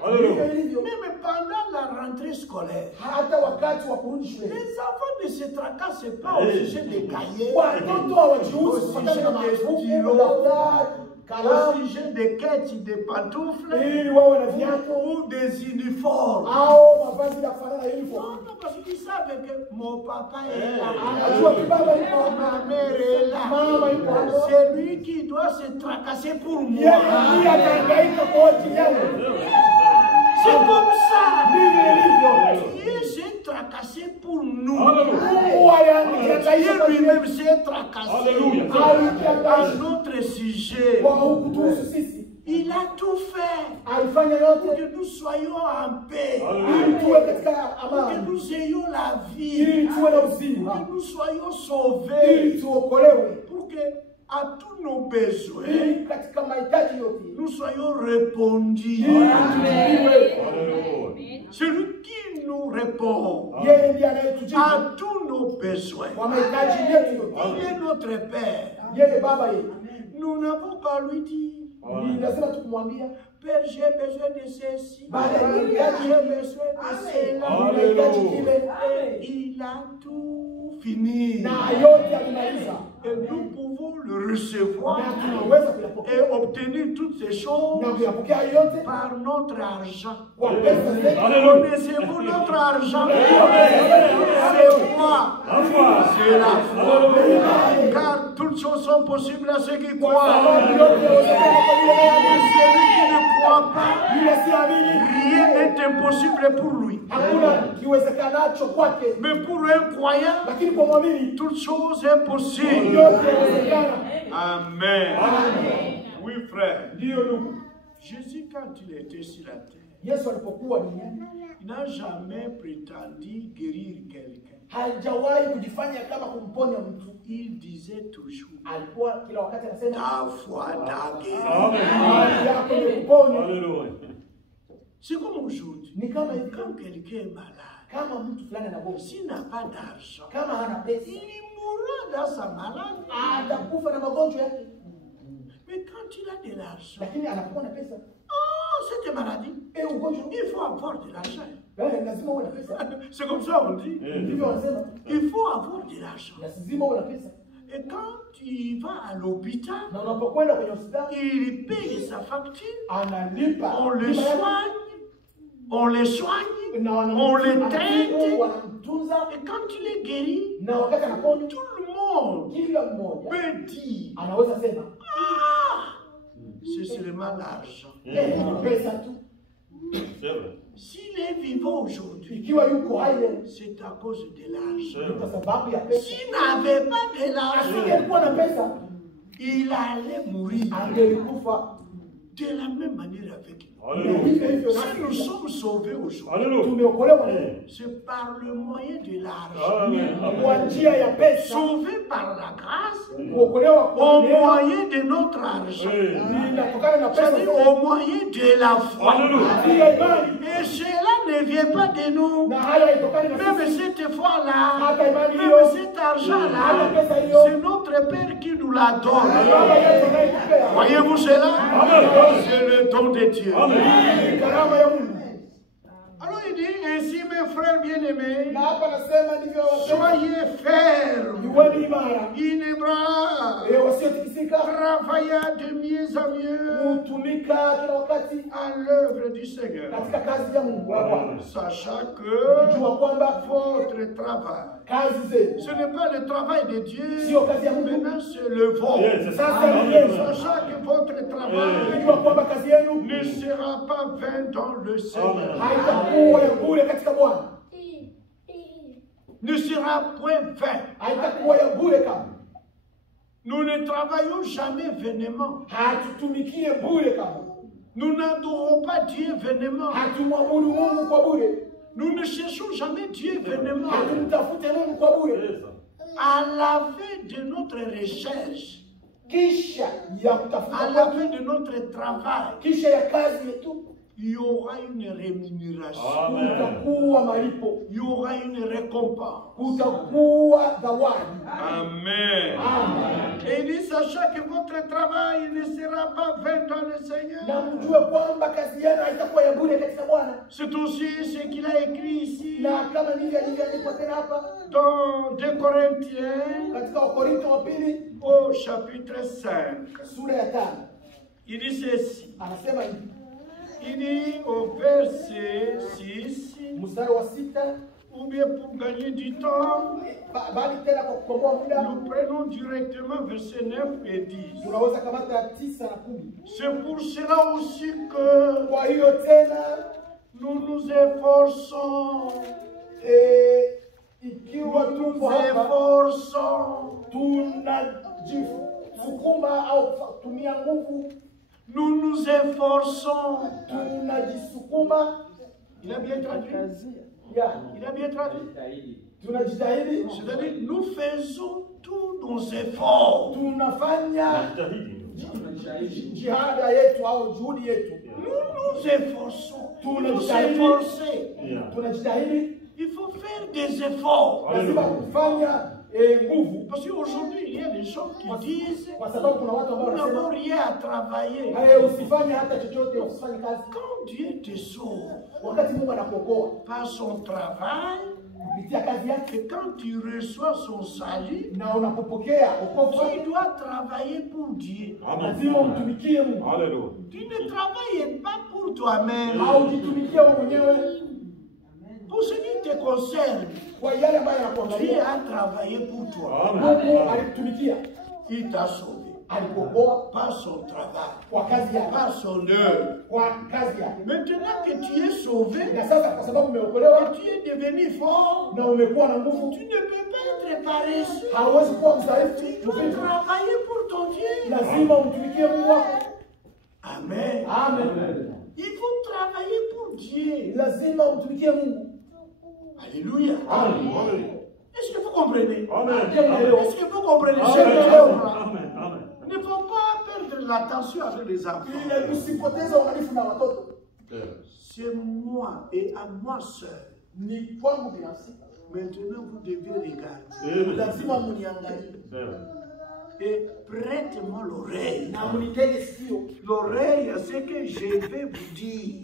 Alléluia. Hivyo ilivyo. Même pendant la rentrée scolaire, Hata wakati wa kurudi shule. les enfants ne se tracassent pas au sujet des cahiers, Watoto hawajihusu kufuatana na mafumu, daftari, au kalamu, sujet des quêtes, des pantoufles ili wawe na viatu ou des uniformes. au mavazi ya kufanana na uniform. Non, parce qu'ils savent que mon papa est là. Anajua kibaba yuko Ma hapa, mère est là. mama yuko hapa. C'est lui qui doit se tracasser pour moi. Yeye ndiye atahangaika kwa ajili yangu. C'est comme ça. Ndivyo ilivyo. Dieu s'est tracassé pour nous. Alléluia. Mungu alihangaika Dieu kwa lui-même s'est tracassé. Alléluia. À alihangaika notre sujet, kwa kutuhusu sisi. il a tout fait Alifanya pour yote que nous soyons en paix, ili tuwe katika pour que amani, nous ayons la vie, ili tuwe na pour uzima, que nous soyons sauvés, ili tuokolewe, pour que à tous nos besoins, ili katika mahitaji yote nous soyons répondus. tujibiwe. Alléluia. Celui qui nous répond Yeye ndiye anayetujibu à tous nos besoins, kwa mahitaji yetu yote. il est notre Père. Yeye Baba yetu, Nous n'avons qu'à lui dire, ni lazima tukumwambia Père, j'ai besoin de ceci, Baba, j'ai nahitaji besoin de cela. nahitaji kile, Il a tout fini. na yote amemaliza, Et nous pouvons le recevoir na tunaweza kuyapokea et obtenir toutes ces choses na kuyapokea yote par notre argent. kwa pesa zetu. Alléluia. Connaissez-vous notre argent? C'est quoi? C'est la foi. Car toutes choses sont possibles à ceux qui croient. Sababu yote yawezekana kwa yule Et anayeamini. celui qui ne croit pas, Yule asiyeamini, rien n'est impossible pour lui. hakuna kiwezekanacho kwake, Mais pour un croyant, lakini kwa mwamini toute chose est possible. yote yawezekana. Amen. Oui, frère. Ndiyo ndugu, Jésus, quand il était sur la terre, Yesu alipokuwa duniani il n'a jamais prétendu guérir quelqu'un. hajawahi kujifanya kama kumponya mtu. Il disait toujours, Alikuwa kila wakati anasema ta foi t'a guéri. Amen. imani yako imekuponya. Alléluia. C'est comme aujourd'hui. Ni kama hivi, Quand quelqu'un est malade, kama mtu fulani anagonjwa, s'il n'a pas d'argent, kama hana pesa, il mourra dans sa maladie. atakufa na magonjwa yake. Mais quand il a de l'argent, Lakini anapokuwa na pesa, cette maladie, ugonjwa il faut avoir de l'argent. lazima uwe na pesa. C'est comme ça on dit. Ndivyo wanasema, Il faut avoir de l'argent. lazima uwe na pesa. Et quand il va à l'hôpital, Na unapokwenda kwenye hospitali, il paye sa facture, analipa, on le bima yake, soigne, on le soigne, na on le anamtibu, traite. wanamtunza, Et quand il est guéri, na wakati anaponywa, tout le monde kila mmoja peut dire, anaweza sema c'est seulement l'argent. ni pesa tu. C'est vrai. S'il est vivant aujourd'hui, Ikiwa yuko hai leo, c'est à cause de l'argent. C'est ni kwa vrai. sababu ya pesa. S'il n'avait pas de l'argent, Asingekuwa na pesa, il allait mourir angelikufa. de la même manière avec nous. Na Alléluia. hivyo hivyo Si nous nasi sommes sauvés aujourd'hui, Alléluia. tumeokolewa leo c'est par le moyen de l'argent. Amen. kwa njia ya pesa, Sauvés par la grâce, kuokolewa kwa au neema moyen de notre argent. Oui. inatokana na pesa, C'est-à-dire au moyen de la foi. Alléluia. ya imani, Et cela ne vient pas de nous. na haya haitokani na Même sisi. cette foi-là, Hata imani même hiyo, cet argent-là, hata pesa hiyo, c'est notre Père qui nous la donne. Baba yetu anayetupea. Voyez-vous cela? Amen. C'est le don de Dieu. Amen. Ni karama ya Mungu. Alors il dit ainsi, mes frères bien-aimés, Na hapa nasema ndivyo wasema, soyez fermes wenye imara, inébranlable, wasiotikisika, travaillant de mieux en mieux kutumika kila wakati à l'œuvre du Seigneur, katika kazi ya Mungu wa Bwana, sachant que kujua kwamba votre travail, kazi zenu ce n'est pas le travail de Dieu, sio kazi ya Mungu. maintenant c'est le vôtre. Yes. Sasa ni yenu, Sachant que votre travail kujua kwamba kazi yenu ne sera pas vain dans le Seigneur, haitakuwa ya bure katika Bwana, ne sera point vain. haitakuwa ya bure kama Nous ne travaillons jamais vainement. hatutumikie bure kama Nous n'adorons pas Dieu vainement. hatumwabudu Mungu kwa bure, Nous ne cherchons jamais Dieu vainement. hatumtafute Mungu kwa bure. À la fin de notre recherche, Kisha ya à kutafuta la kwetu, fin de notre travail, kisha ya kazi yetu il y aura une rémunération, Amen. kutakuwa malipo, il y aura une récompense. kutakuwa zawadi. Amen. Amen. Et il dit, sachant que votre travail ne sera pas vain dans le Na Seigneur. mjue kwamba kazi yenu haitakuwa ya bure katika Bwana. C'est aussi ce qu'il a écrit ici Na kama ndivyo alivyoandikwa tena hapa dans 2 Corinthiens katika Wakorintho wa pili au chapitre 5. sura ya 5 Il dit ceci. anasema hivi, Il dit au verset 6, mstari wa 6, ou bien pour gagner du temps, bali tena kwa kukomboa muda nous prenons directement verset 9 et 10. tunaweza kamata ya 9 na 10. C'est pour cela aussi que Kwa hiyo tena nous nous efforçons, ikiwa nous tupo nous hapa efforçons, tunajisukuma au kutumia nguvu, nous nous efforçons. tunajisukuma, Il a bien traduit. ya Il a bien traduit. tunajitahidi, C'est-à-dire, nous faisons tous nos efforts. tunafanya Najitahidi. jihada yetu au juhudi yetu, Nous nous efforçons. Nous nous tunajitahidi, efforcer. Yeah. tunajitahidi, Il faut faire des efforts. lazima kufanya nguvu, Parce qu'aujourd'hui, il y a des gens qui disent kwa sababu kuna watu ambao nous n'avons wanasema rien à travailler. usifanye hata chochote, usifanye kazi. Quand Dieu te sauve Wakati Mungu anakuokoa par son travail, kupitia kazi yake et quand tu reçois son salut, na unapopokea wokovu, tu dois travailler pour Dieu. lazima umtumikie Mungu, Alléluia. Tu ne travailles pas pour toi-même. au jitumikie wewe mwenyewe Pour ce qui te concerne, kwa yale ambayo Dieu yanakuangalia. a travaillé pour toi. Amen. Mungu alikutumikia, Il t'a sauvé alikuokoa par son travail, kwa kazi yake, par son œuvre. kwa kazi yake. Maintenant que tu es sauvé, Na sasa kwa sababu umeokolewa tu es devenu fort, na umekuwa na nguvu, tu ne peux pas être paresseux. hauwezi kuwa Tu mdhaifu, dois travailler pour ton Dieu. lazima umtumikie Mungu wako. Amen. Amen. Il faut travailler pour Dieu. Lazima umtumikie Mungu. Alléluia. Amen. Est-ce que vous comprenez? Amen. Est-ce que vous comprenez ce Amen. que là? Amen. Amen. Ne faut pas perdre l'attention avec les enfants. Ile usipoteze uangalifu na watoto. C'est moi et à moi seul. Ni kwangu binafsi. Maintenant, vous devez regarder. Amen. Lazima muniangalie Et prête-moi l'oreille. na munitege sikio. L'oreille à ce que je vais vous dire.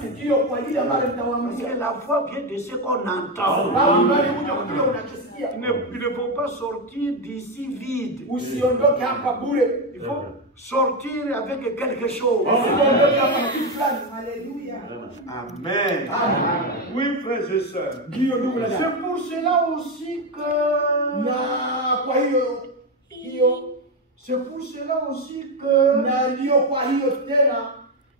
Sikio kwa ile ambayo Parce nitawaambia. que la foi vient de ce qu'on entend. Sababu imani huja kwa kile unachosikia. Il ne faut pas sortir d'ici vide. Usiondoke hapa bure. Il faut sortir avec quelque chose. Usiondoke hapa na kitu fulani. Hallelujah. Amen. Amen. Oui, frères et sœurs. Ndio ndugu na dada. C'est pour cela aussi que... Na kwa hiyo C'est pour cela aussi que na ndio kwa hiyo tena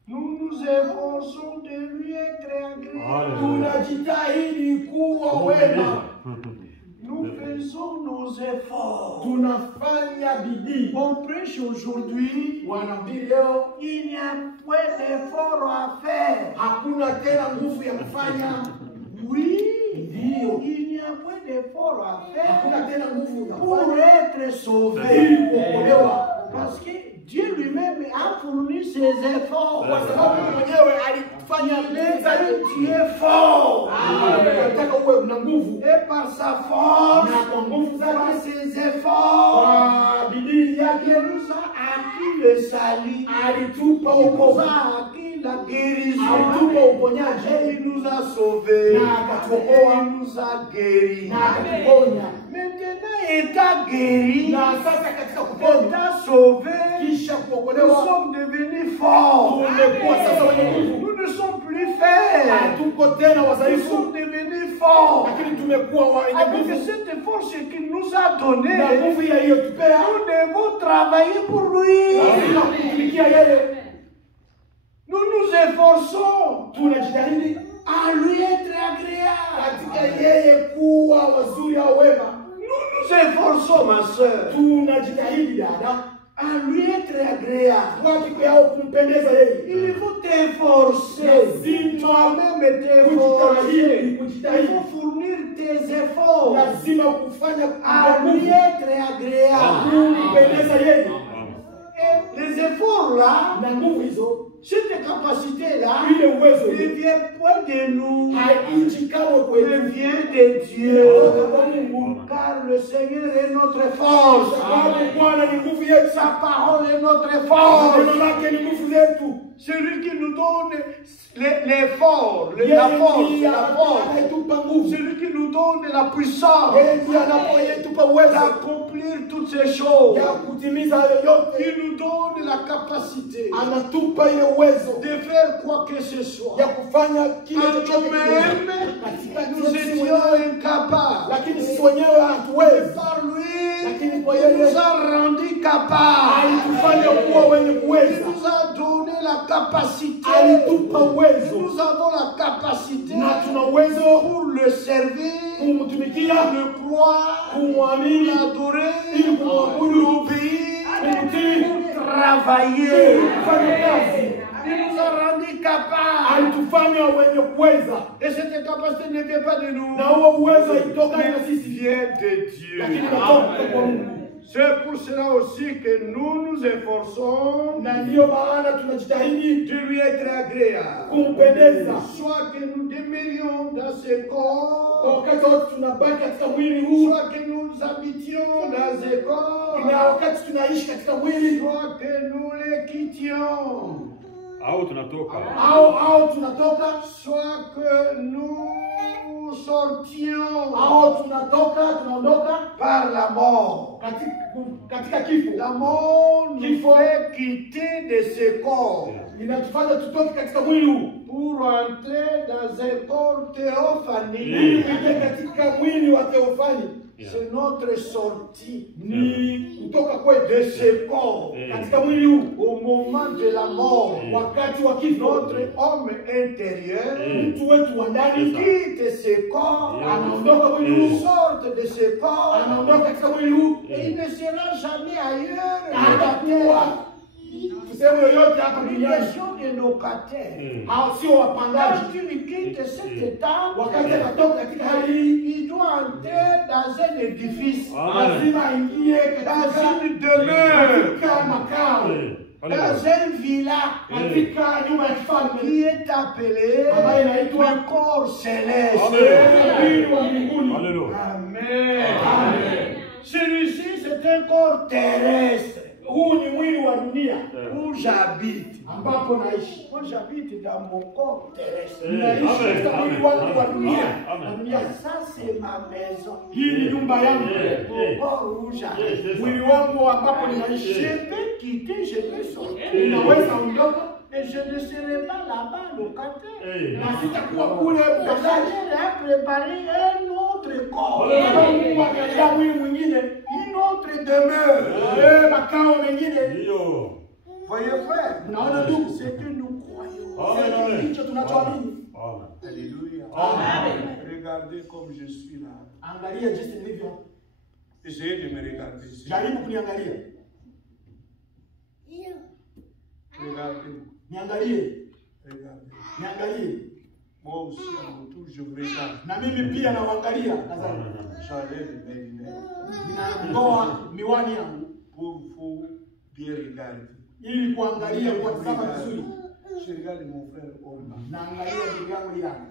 nous nous efforçons de lui être agréable. tunajitahidi kuwa wema. Nous faisons nos efforts. Tunafanya bidii. On prêche aujourd'hui, Wanahubiri leo, il n'y a point d'effort à faire. hakuna tena nguvu ya kufanya. Oui, Ndio. il n'y a point d'effort à Hakuna faire tena nguvu ya pour kufanya être ili sauvé. kuokolewa. Parce que Dieu lui-même a fourni ses efforts. Kwa sababu Mungu mwenyewe alifanya Il est bidii zake. un Dieu fort. Anataka uwe na nguvu Et par sa force, na kwa nguvu par zake, ses efforts, kwa bidii il yake nous a acquis le salut. alitupa Il nous wokovu, a acquis la guérison. alitupa uponyaji Et il nous a sauvés. na akatuokoa Il nous a guéris. na akatuponya. Maintenant, étant guéri, Na sasa katika kuponywa étant sauvé, kisha nous kuokolewa sommes devenus forts. tumekuwa sasa wenye nguvu. Nous ne sommes plus faibles. Hatuko tena Nous wadhaifu, sommes devenus forts. lakini tumekuwa wenye Avec nguvu. cette force qu'il nous a donnée, Na nguvu ile aliyotupea nous devons travailler pour lui. lazima kumtumikia yeye. Nous nous efforçons Tunajitahidi à lui être agréable. katika yeye kuwa wazuri au wema. Nous nous efforçons, ma soeur, Tunajitahidi dada, à lui être agréable. wapi yao kumpendeza yeye. Il faut t'efforcer. Lazima Toi-même t'efforcer. Il kujitahidi, faut fournir tes efforts lazima kufanya à kwa lui nguvu être agréable. kumpendeza yeye. Et les efforts là, Na nguvu hizo, cette capacité là, ile uwezo ne ile vient point de nous, haiji kamwe elle kwetu, vient de Dieu. kutoka kwa Mungu. Car le Seigneur est notre force. Sababu Bwana ni nguvu yetu, Sa parole est notre force. neno lake ni nguvu zetu. Celui qui nous donne l'effort, la Yeye force, ndiye la force. anayetupa nguvu, Celui qui nous donne la puissance yeye ndiye anayetupa uwezo d'accomplir toutes ces choses. ya kutimiza hayo yote. Il nous donne la capacité Anatupa ile uwezo de faire quoi que ce soit. ya kufanya kile En chochote kile. nous-mêmes, nous étions incapables. Lakini sisi wenyewe hatuwezi, Par lui, lakini kwa il yeye nous a rendus capables. alitufanya kuwa wenye Il kuweza, nous a donné la capacité. alitupa uwezo Nous avons la capacité na tuna uwezo pour le servir, kumtumikia, le croire, kumwamini, l'adorer, ili kumwabudu, l'obéir, kumtii, pour travailler. kufanya kazi. Il nous a rendus capables. Alitufanya wenye kuweza, Et cette capacité ne vient pas de nous, na huo uwezo haitoka na mais sisi, vient de Dieu. lakini inatoka kwa Mungu. C'est pour cela aussi que nous nous efforçons Na ndiyo maana tunajitahidi de lui être agréable. kumpendeza. Soit que nous demeurions dans ce Kwa corps, wakati wote tunabaki katika mwili huu, soit que nous habitions dans ce corps, na wakati tunaishi katika mwili, soit que nous les quittions, Au tunatoka. au tunatoka, soit que nous sortions au tunaondoka par la mort. katika kifo. La mort nous fait quitter de ce corps Inatufanya tutoke katika mwili huu pour entrer dans un corps théophanique. ili kuingia katika mwili wa Theofani. C'est notre sortie Ni kutoka kwetu de ce corps katika mwili huu au moment de la mort. wakati wa kifo. Notre homme intérieur Mtu wetu wa ndani quitte ce corps, anaondoka mwili huu, sorte de ce corps, anaondoka katika mwili huu, et il ne sera jamais ailleurs. atakuwa sehemu yoyote hapa Une duniani, question de locataire. au sio wapangaji. Quand tu quittes cet état, Wakati anatoka katika hali hii, il doit entrer dans un édifice, lazima aingie dans katika une demeure, makao, dans un villa katika nyumba ya kifalme qui est appelé ambayo inaitwa le corps céleste. mwili wa mbinguni. Alléluia. Amen. Celui-ci, c'est un corps terrestre Huu ni mwili wa dunia où j'habite. ambapo naishi. Moi, j'habite dans mon corps terrestre. Naishi katika mwili wangu wa dunia. Na dunia, Ça, c'est ma maison. hii ni nyumba yangu, Mon corps où j'habite. mwili wangu ambapo Je ninaishi. peux quitter, je peux sortir. Ninaweza ondoka Et je ne serai pas là-bas locataire. na sitakuwa kule Le mkataji. Seigneur a préparé un autre corps, Mungu ameandaa mwili mwingine, une autre demeure. makao mengine. Ndio. Voyez, frère, Mnaona ndugu, c'est que nous croyons. Amen, amen. ndicho tunachoamini. Amen. Alléluia. Regardez comme je suis là. Angalia jinsi nilivyo, Essayez de me regarder. jaribu kuniangalia, Regardez. niangalie, Regardez. niangalie. Moi aussi, à mon tour, je vous regarde. Na mimi pia nawaangalia. Tazama, J'enlève mes lunettes ninangoa miwani yangu pour vous bien regarder. ili kuangalia, kuwatazama vizuri. Je regarde mon frère Omba. Naangalia ndugu yangu Liana,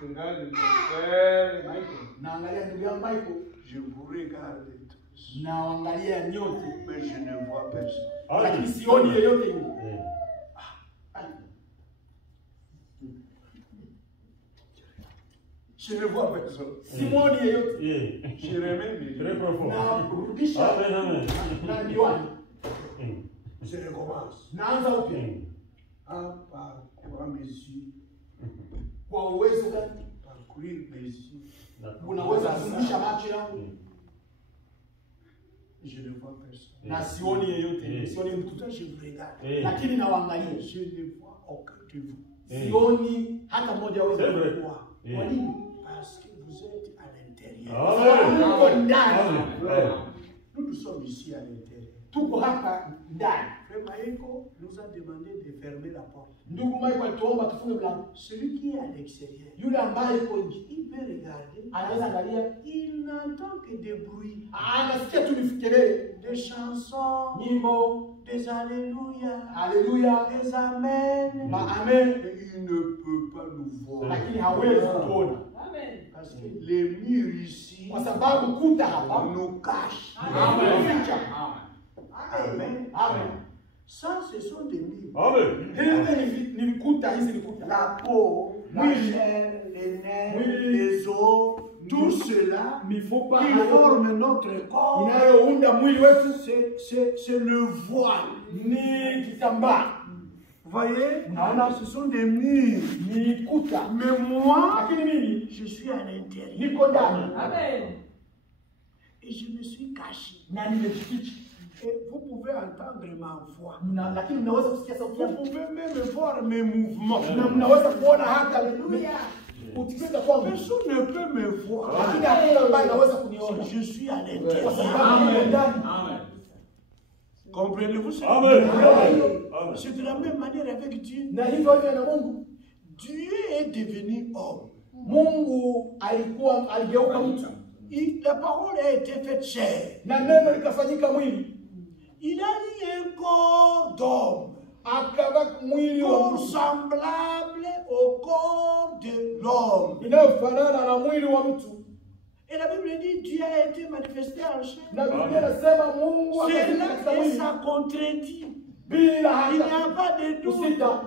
Je regarde mon frère Michael. naangalia ndugu yangu Michael, Je vous regarde tous. naangalia nyote, Mais je ne vois personne. lakini sioni yeyote yule. Je ne vois personne. Simoni yeyote. Je remets mes Très profond. Na rudisha Amen, amen. na miwani. Je recommence. Naanza upya. Parcourir mes yeux. Kwa uwezo gani? Parcourir mes yeux. Unaweza kurudisha macho yangu Je ne vois personne. na sioni yeyote. Sioni mtu. Pourtant, je vous regarde. Lakini nawaangalia. Je ne vois aucun de vous. Sioni hata mmoja wao. C'est vrai. Kwa nini? Parce que vous êtes à l'intérieur. Amen. Tuko ndani. Amen. Nous sommes ici à l'intérieur. Tuko hapa ndani. Frère Maïko nous a demandé de fermer la porte. Ndugu Mike alituomba tufunge mlango. Celui qui est à l'extérieur, Yule ambaye yuko nje il peut regarder. anaweza angalia, Il n'entend que des bruits, anasikia tu ni kelele, des chansons, nyimbo, des alléluia, haleluya, des amen. maamen, Mais il ne peut pas nous voir. lakini hawezi kutuona Amen. Parce que les murs ici kwa sababu kuta hapa nous cachent. ameficha. Amen. Amen. Ça, ce sont des murs. Amen. Hizi ni kuta, hizi ni kuta. La peau, la Oui. chair, les nerfs, Oui. les os, tout cela Mifupa qui hayo forme notre corps, inayounda mwili wetu c'est le voile. ni kitambaa. Vous voyez, Unaona, ce sont des murs. ni kuta, Mais moi, lakini mimi je suis à l'intérieur niko ndani Amen. et je me suis caché. na nimejificha. Et vous pouvez entendre ma voix. Lakini mnaweza kusikia sauti Vous yangu pouvez même voir mes mouvements. na mnaweza kuona hata utikisa kwangu, Personne ne peut me voir. lakini hakuna ambaye anaweza kuniona Je suis à kwa l'intérieur. sababu niko ndani. Comprenez-vous ça? Amen. C'est de la même manière avec Dieu. Na hivyo hivyo na Mungu. Dieu est devenu homme. Mungu aligeuka mtu La parole a été faite chair. na neno likafanyika mwili, Il a eu un corps d'homme, akawa mwili wa corps mtu semblable au corps de l'homme. inayofanana na mwili wa mtu. Et la Bible dit Dieu a été manifesté en chair. Na Biblia inasema Mungu akafika katika Cela et mwili ça contredit. bila Il n'y a hata pas de doute. kusita,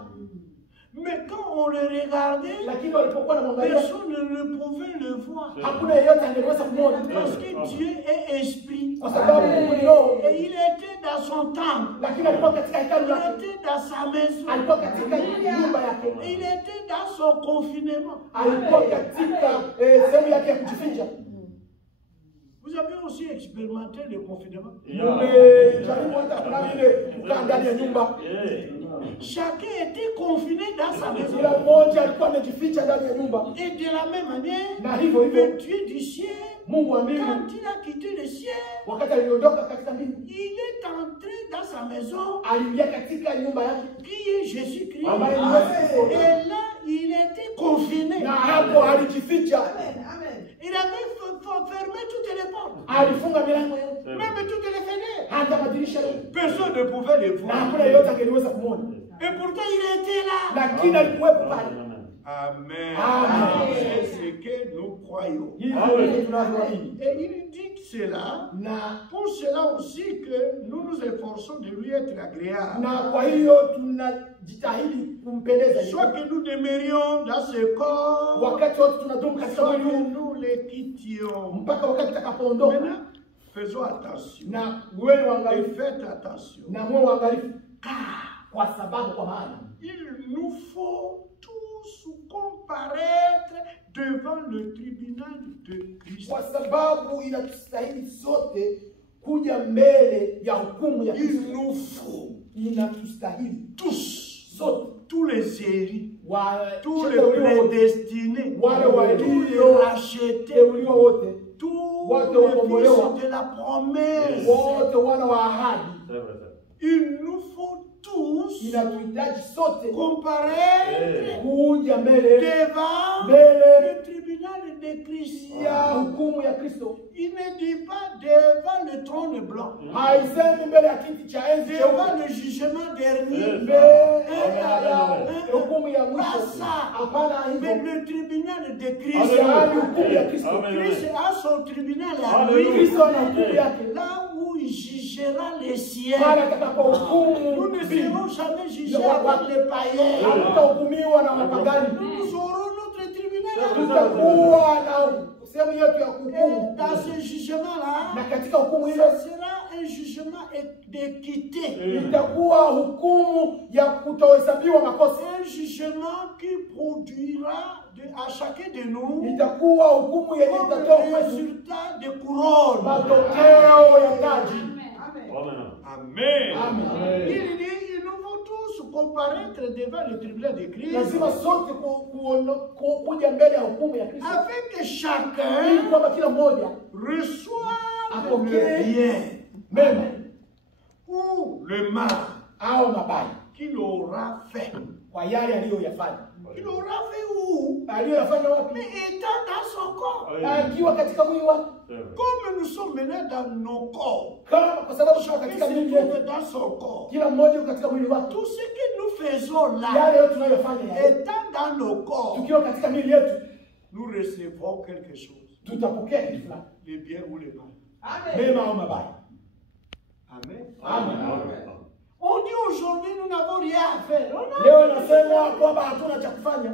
Mais quand on le regardait, lakini walipokuwa na mwangalia personne ne pouvait le voir. hakuna yeyote angeweza kumwona Parce que Dieu est esprit. kwa sababu Mungu ni roho. Et il était dans son temple. Lakini alikuwa katika hekalu Il lake, était dans sa maison. alikuwa katika nyumba yake, Il était dans son confinement. alikuwa katika sehemu yake ya kujificha. Vous avez aussi expérimenté le confinement. Mmejaribu hata kuna ile kukaa ndani ya nyumba, Chacun était confiné dans sa maison. kila mmoja alikuwa amejificha ndani ya nyumba. Et de la même manière, Na hivyo hivyo le Dieu du ciel, Mungu wa mbingu quand il a quitté le ciel, wakati aliondoka katika mbingu, il est entré dans sa maison, aliingia katika nyumba yake qui est Jésus-Christ. ambaye ni Yesu, Et là, il était confiné. na hapo alijificha, Il avait fermé toutes les portes, alifunga milango yote, même toutes les fenêtres. hata madirisha yote, Personne ne pouvait le na voir. hakuna yeyote angeliweza kumwona, Et pourtant, il était là. lakini alikuwepo pale. Amen. Amen. C'est ce que nous croyons. Hivyo ndivyo tunavyoamini, Et il dit cela, na pour cela aussi que nous nous efforçons de lui être agréable. na kwa hiyo tunajitahidi kumpendeza yeye. Soit que nous demeurions dans ce corps, Wakati wote tunadumu katika soit mwili que huu nous le quittions. mpaka wakati tutakapoondoka. Maintenant, faisons attention. Na wewe Et uangalifu, faites attention. na mwe uangalifu, kwa sababu kwa maana Il nous faut tous comparaître devant le tribunal de Christ. kwa sababu inatustahili sote kuja mbele ya hukumu ya Il Kristo. nous faut Inatustahili tous, sote, tous les élus, tous les wateuliwa wote, prédestinés, wale tous les rachetés, walioteuliwa wote, tous wote les wakombolewa, fils de la promesse. wote wana wa ahadi. Il nous faut tous Inatuhitaji sote comparaître kuja mbele devant mbele le tribunal de Christ. ya hukumu ya Kristo. Il ne dit pas devant le trône blanc, Haisemi mbele ya kiti cha enzi devant cheupe, le jugement dernier. mbele ya hukumu ya mwisho. Hapana Mais hivyo, le tribunal de Christ, yaani hukumu ya Kristo. Christ a son tribunal à lui, Kristo ana hukumu yake, là où il jugera les siens. pale Nous atakapohukumu ne mbingu. serons jamais jugés avec les païens. Hatutahukumiwa na wapagani. Nous aurons notre tribunal tutakuwa na sehemu yetu ya Et kuhukumu. dans ce jugement-là, Na katika hukumu ile ce sera un jugement d'équité. itakuwa hukumu ya kutohesabiwa makosa. Un jugement qui produira à chacun de nous Itakuwa hukumu yenye comme itatoa le kwetu résultat de couronne. matokeo ya taji. Amen. Amen. Il dit, nous devons tous comparaître devant le tribunal de Christ Lazima sote kuja mbele ya hukumu ya Kristo, afin que ili chacun kwamba kila mmoja reçoive le apokee bien mema ou le mal au mabaya qu'il aura fait. kwa yale aliyoyafanya. Il aura fait où? Aliyoyafanya wapi? Mais étant dans son corps. Akiwa katika mwili wake. Comme nous sommes maintenant dans nos corps, Kama kwa sababu tuko chacun katika se mwili trouve wetu, dans son corps. kila mmoja yuko katika mwili wake. Tout ce que nous faisons là, Yale yote tunayofanya yale, étant dans nos corps, tukiwa katika mwili yetu, nous recevons quelque chose, tutapokea kitu fulani, le bien ou le mal. mema au mabaya. Amen. Amen. On dit aujourd'hui, nous n'avons rien à faire. Leo nasema kwamba hatuna cha kufanya.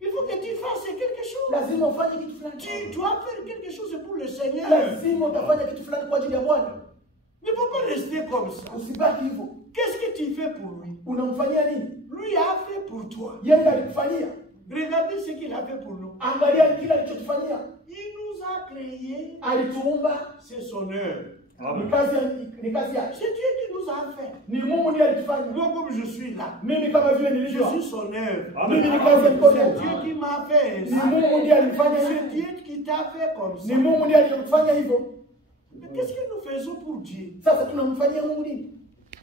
Il faut que tu fasses quelque chose. Lazima ufanye kitu fulani. Tu dois faire quelque chose pour le Seigneur. Lazima utafanya kitu fulani kwa ajili ya Bwana. Ne peux pas rester comme ça. Usibaki hivyo. Qu'est-ce que tu fais pour lui? Unamfanyia nini? Lui a fait pour toi. Yeye alikufanyia. Regardez ce qu'il a fait pour nous. Angalia kile alichotufanyia. Il nous a créés. Alituumba, C'est son œuvre. ni kazi yake. C'est Dieu qui nous a fait. Ni Mungu ndiye alitufanya. Moi, comme je suis là, Mimi kama vile je nilivyo. suis son œuvre. Mimi ni kazi ya mikono C'est yake. Dieu qui m'a fait Ni ça. Mungu ndiye alifanya C'est hivyo. Dieu qui t'a fait comme ça. Ni Mungu ndiye aliyofanya hivyo. Mais qu'est-ce que nous faisons pour Dieu? Sasa tunamfanyia Mungu nini?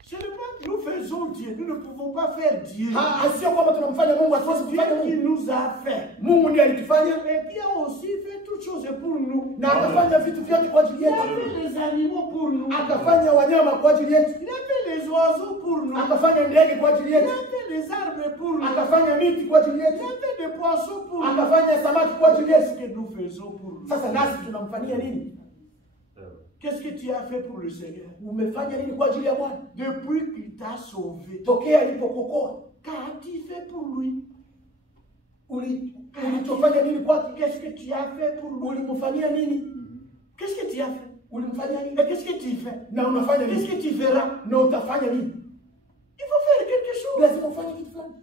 Ce n'est pas que nous faisons Dieu. Nous ne pouvons pas faire Dieu. Sio kwamba tunamfanya Mungu, hatuwezi C'est kufanya Dieu qui Mungu. nous a fait. Mungu ndiye alitufanya Et qui a aussi fait toutes choses pour nous. na akafanya vitu vyote kwa ajili Il a yetu. fait les animaux pour nous. Akafanya wanyama kwa ajili yetu. Il a fait les oiseaux pour nous. Akafanya ndege kwa ajili Il a yetu. fait les arbres pour nous. Akafanya miti kwa ajili Il yetu. a fait des poissons pour nous. Akafanya samaki kwa ajili Qu'est-ce yetu. que nous faisons pour nous? Sasa nasi tunamfanyia nini? Qu'est-ce que tu as fait pour le Seigneur? Umefanya nini kwa ajili ya Bwana? Depuis qu'il t'a sauvé. Tokea alipokuokoa, Qu'as-tu fait pour lui? ulichofanya nini kwake? Qu'est-ce que tu as fait pour lui? Ulimfanyia nini? Qu'est-ce que tu as fait? Ulimfanyia nini? Et qu'est-ce que tu fais? Na unafanya Qu'est-ce nini? que tu feras? Na utafanya nini? Il faut faire quelque chose. Lazima ufanye kitu fulani.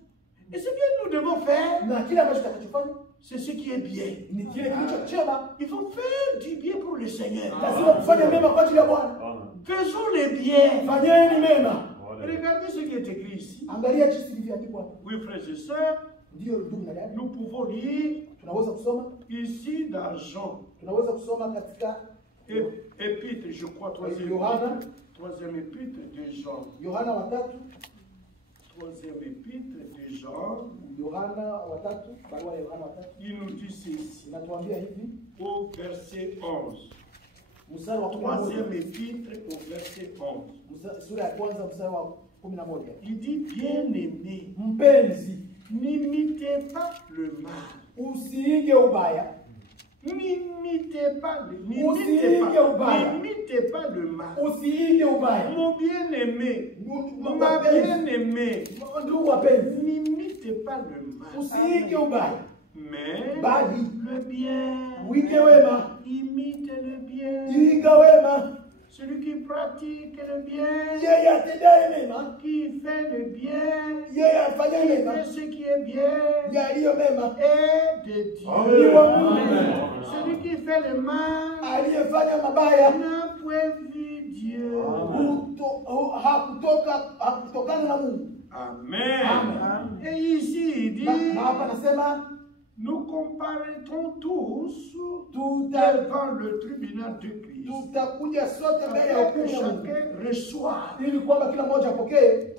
Et ce que nous devons faire, Na kile ambacho tutakachofanya c'est ce qui est bien. ni kile kilicho chema. Il faut faire du bien pour le Seigneur. Lazima kufanya mema kwa ajili ya Bwana. Faisons le bien. Fanyeni mema. Regardez ce qui est écrit ici. Angalia jinsi ilivyoandikwa hapa. Oui, frères et sœurs, Ndio ndugu na dada, nous pouvons lire tunaweza kusoma, ici dans Jean, tunaweza kusoma katika épître, je crois, troisième épître de Jean. Yohana watatu, Troisième épître de Jean, Yohana watatu, barua ya Yohana watatu il nous dit ceci, inatuambia hivi, au verset 11. mstari wa 11, Troisième épître au verset 11. sura ya kwanza mstari wa 11. Il dit, bien-aimé, Mpenzi, n'imitez pas le mal. usiige ubaya, N'imitez pas le n'imitez pas le mal. usiige ubaya. Mon bien-aimé, ma Wapenzi, bien-aimée, ndugu wapenzi, n'imitez pas le mal. usiige ubaya, Mais bali le bien. uige wema, Imite le bien. iga wema. Celui qui pratique le bien, Yeye atendaye mema, qui fait le bien, yeye afanyaye qui mema, fait ce qui est bien, yaliyo mema est de Dieu. ni wa Mungu. Celui qui fait le mal Aliyefanya mabaya n'a point vu Dieu. hakutokana na Mungu. Amen. Amen. Et ici, il Na dit, hapa nasema nous comparaîtrons tous tuta devant le tribunal de Christ. tutakuja sote mbele ya Afin que hukumu ya Mungu, chacun reçoive. ili kwamba kila mmoja apokee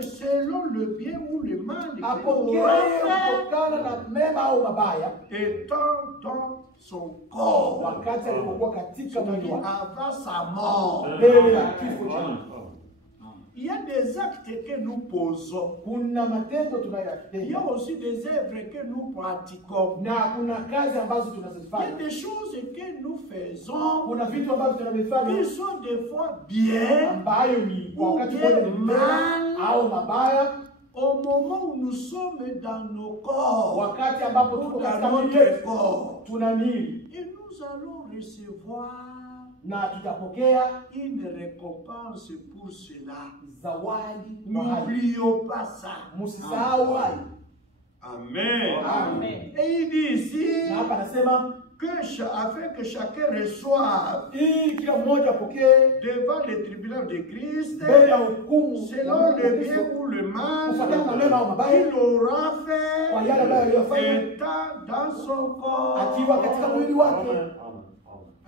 Selon le bien ou le mal qu'il apokee aura fait, kutokana na mema au mabaya, étant dans son corps, wakati alipokuwa katika mwili c'est-à-dire wake avant sa mort. mbele ya kifo chake. Il y a des actes que nous posons. Kuna matendo Il y tunayoyatenda a aussi des œuvres que nous pratiquons. na kuna kazi ambazo Il y a tunazifanya, des choses que nous faisons kuna vitu ambavyo tunavifanya qui sont des fois bien ambayo ni kwa ou wakati bien mmoja ni mema mal au mabaya, au moment où nous sommes dans nos corps, wakati ambapo tuko dans katika mwili notre yetu, corps, tuna miili et nous allons recevoir na tutapokea une récompense pour cela. zawadi kwa hayo. N'oublions pas ça. Msisahau hayo. Amen. Amen. Et il dit ici Na hapa anasema afin que chacun reçoive ili kila mmoja apokee devant les tribunaux de Christ, mbele ya hukumu selon le bien ou le mal kufuatana na mema au mabaya, qu'il aura kwa fait yale ambayo aliyofanya étant dans son corps. akiwa katika mwili wake.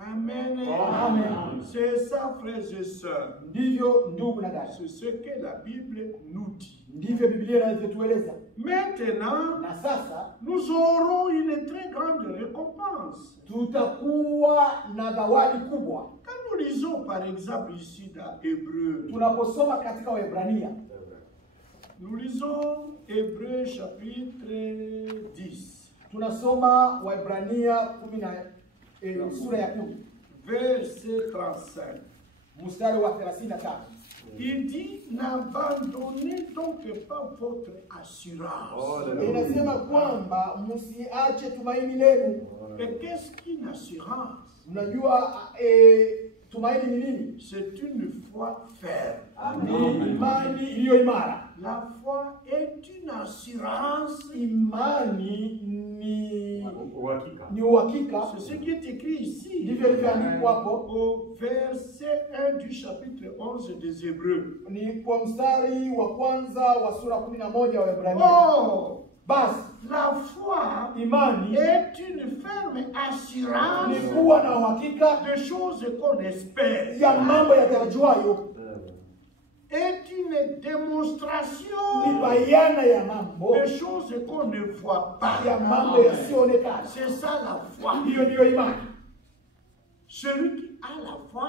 Amen. Amen. C'est ça, frères et sœurs. Ndivyo ndugu na dada, C'est ce que la Bible nous dit. ndivyo Biblia inavyotueleza. Maintenant, Na sasa nous aurons une très grande récompense. tutakuwa na zawadi kubwa. Quand nous lisons par exemple ici dans Hébreu, Tunaposoma katika Waebrania, nous lisons Hébreu chapitre 10, tunasoma Waebrania 10 sura ya 10 verset 35. mstari wa 35. Il dit, n'abandonnez donc pas votre assurance. Inasema kwamba msiache tumaini lenu. Et qu'est-ce qu'une assurance? Mnajua tumaini ni nini? C'est une foi ferme. Ni imani iliyo imara. La foi est une assurance. Imani ni uhakika. C'est ce qui est écrit ici. Ndivyo ilivyoandikwa hapo. Au verset 1 du chapitre 11 des Hébreux. Ni kwa mstari wa kwanza wa sura 11 wa Waebrania. Oh, Basi la foi imani est une ferme ni assurance kuwa na uhakika de choses qu'on espère. ya mambo yatarajiwayo, Est une démonstration ni bayana ya mambo de choses qu'on ne voit pas. ya mambo yasiyoonekana. C'est ça la foi. Hiyo ndiyo imani. Celui qui a la foi,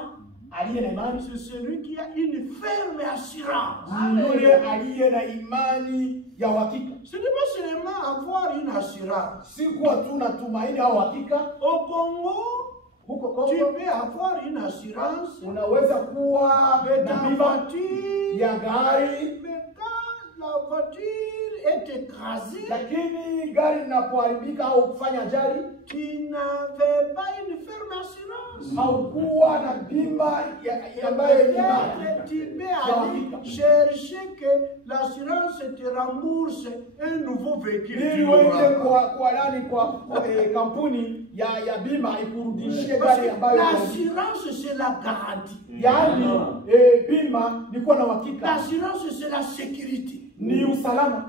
Aliye na imani c'est celui qui a une ferme assurance. ni yule aliye na imani ya uhakika. Ce n'est pas seulement avoir une assurance. Si kuwa tu na tumaini au uhakika. Au Congo, Huko tu Kongo peux avoir une assurance unaweza kuwa de na ta bima voiture, ya gari, mais quand la voiture est écrasée, lakini gari linapoharibika au kufanya ajali, tu n'avais pas une ferme assurance. haukuwa na bima ambayo ni imara. Peut-être tu peux aller chercher que l'assurance te rembourse un nouveau véhicule. Ili uende kwa nani, kwa kampuni ya bima ikurudishie gari ambayo L'assurance, c'est la garantie. yaani bima ni kuwa na uhakika, L'assurance, c'est la sécurité. ni usalama,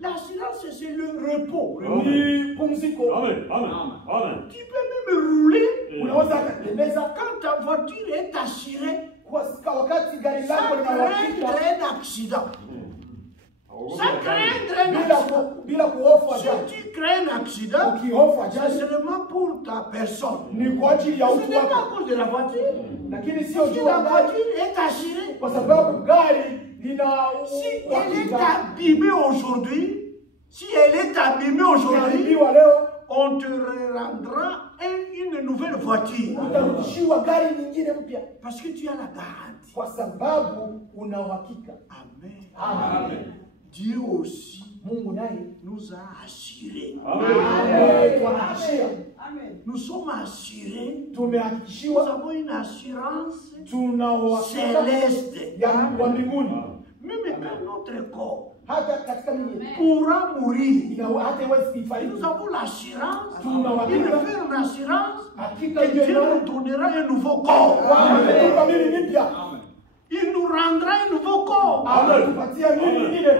L'assurance, c'est le repos. ni pumziko. Amen. Amen. Amen. Tu peux même rouler Unaweza kutembeza quand ta voiture est assurée kwa wakati gari lako sans lina uhakika, craindre un accident. Sans craindre un accident. bila kuhofu Si ajali. tu crains un accident, Ukihofu c'est ajali seulement pour ta personne. ni kwa ajili ya Ce utu n'est pas à wako, cause de la voiture. lakini sio Si juu la ya gari, voiture est assurée, kwa sababu gari lina si elle est uhakika. abîmée aujourd'hui, si elle est abîmée aujourd'hui, Ukiharibiwa leo on te rendra une nouvelle voiture. utarudishiwa gari nyingine mpya, Parce que tu as la garantie. kwa sababu una uhakika. Amen. Amen. Dieu aussi Mungu naye nous a assurés. tunahakikishia, Nous sommes assurés. Nous tumehakikishiwa, avons une assurance tuna uhakika céleste. ya wa mbinguni. Même quand notre corps Hata katika miji pourra mourir, hata iwezi nous kuifariki, avons l'assurance, tuna une uhakika ferme assurance hakika que hiyo Dieu imani nous donnera un nouveau corps. atatupa mili mipya, Il nous rendra un nouveau corps atatupatia mili nyingine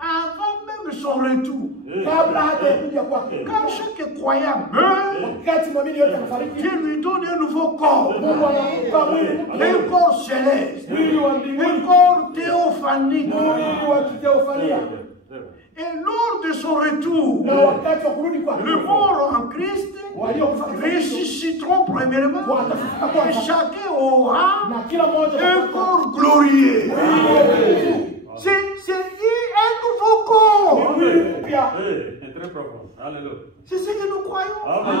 avant même son retour. kabla hata ya kuja kwake. Quand chaque croyant meurt, Wakati mwamini yote anafariki, Dieu lui donne un nouveau corps, Mungu anampa mwili mpya, un corps céleste, mwili wa mbinguni, un corps théophanique. mwili wa kiteofania. Et lors de son retour, Na wakati wa kurudi kwake, le mort en Christ waliokufa katika Kristo ressusciteront premièrement, et chacun aura na kila mmoja un corps glorieux. C'est un nouveau corps. mwili mpya. C'est très profond. Alléluia. C'est ce que nous croyons. Amen.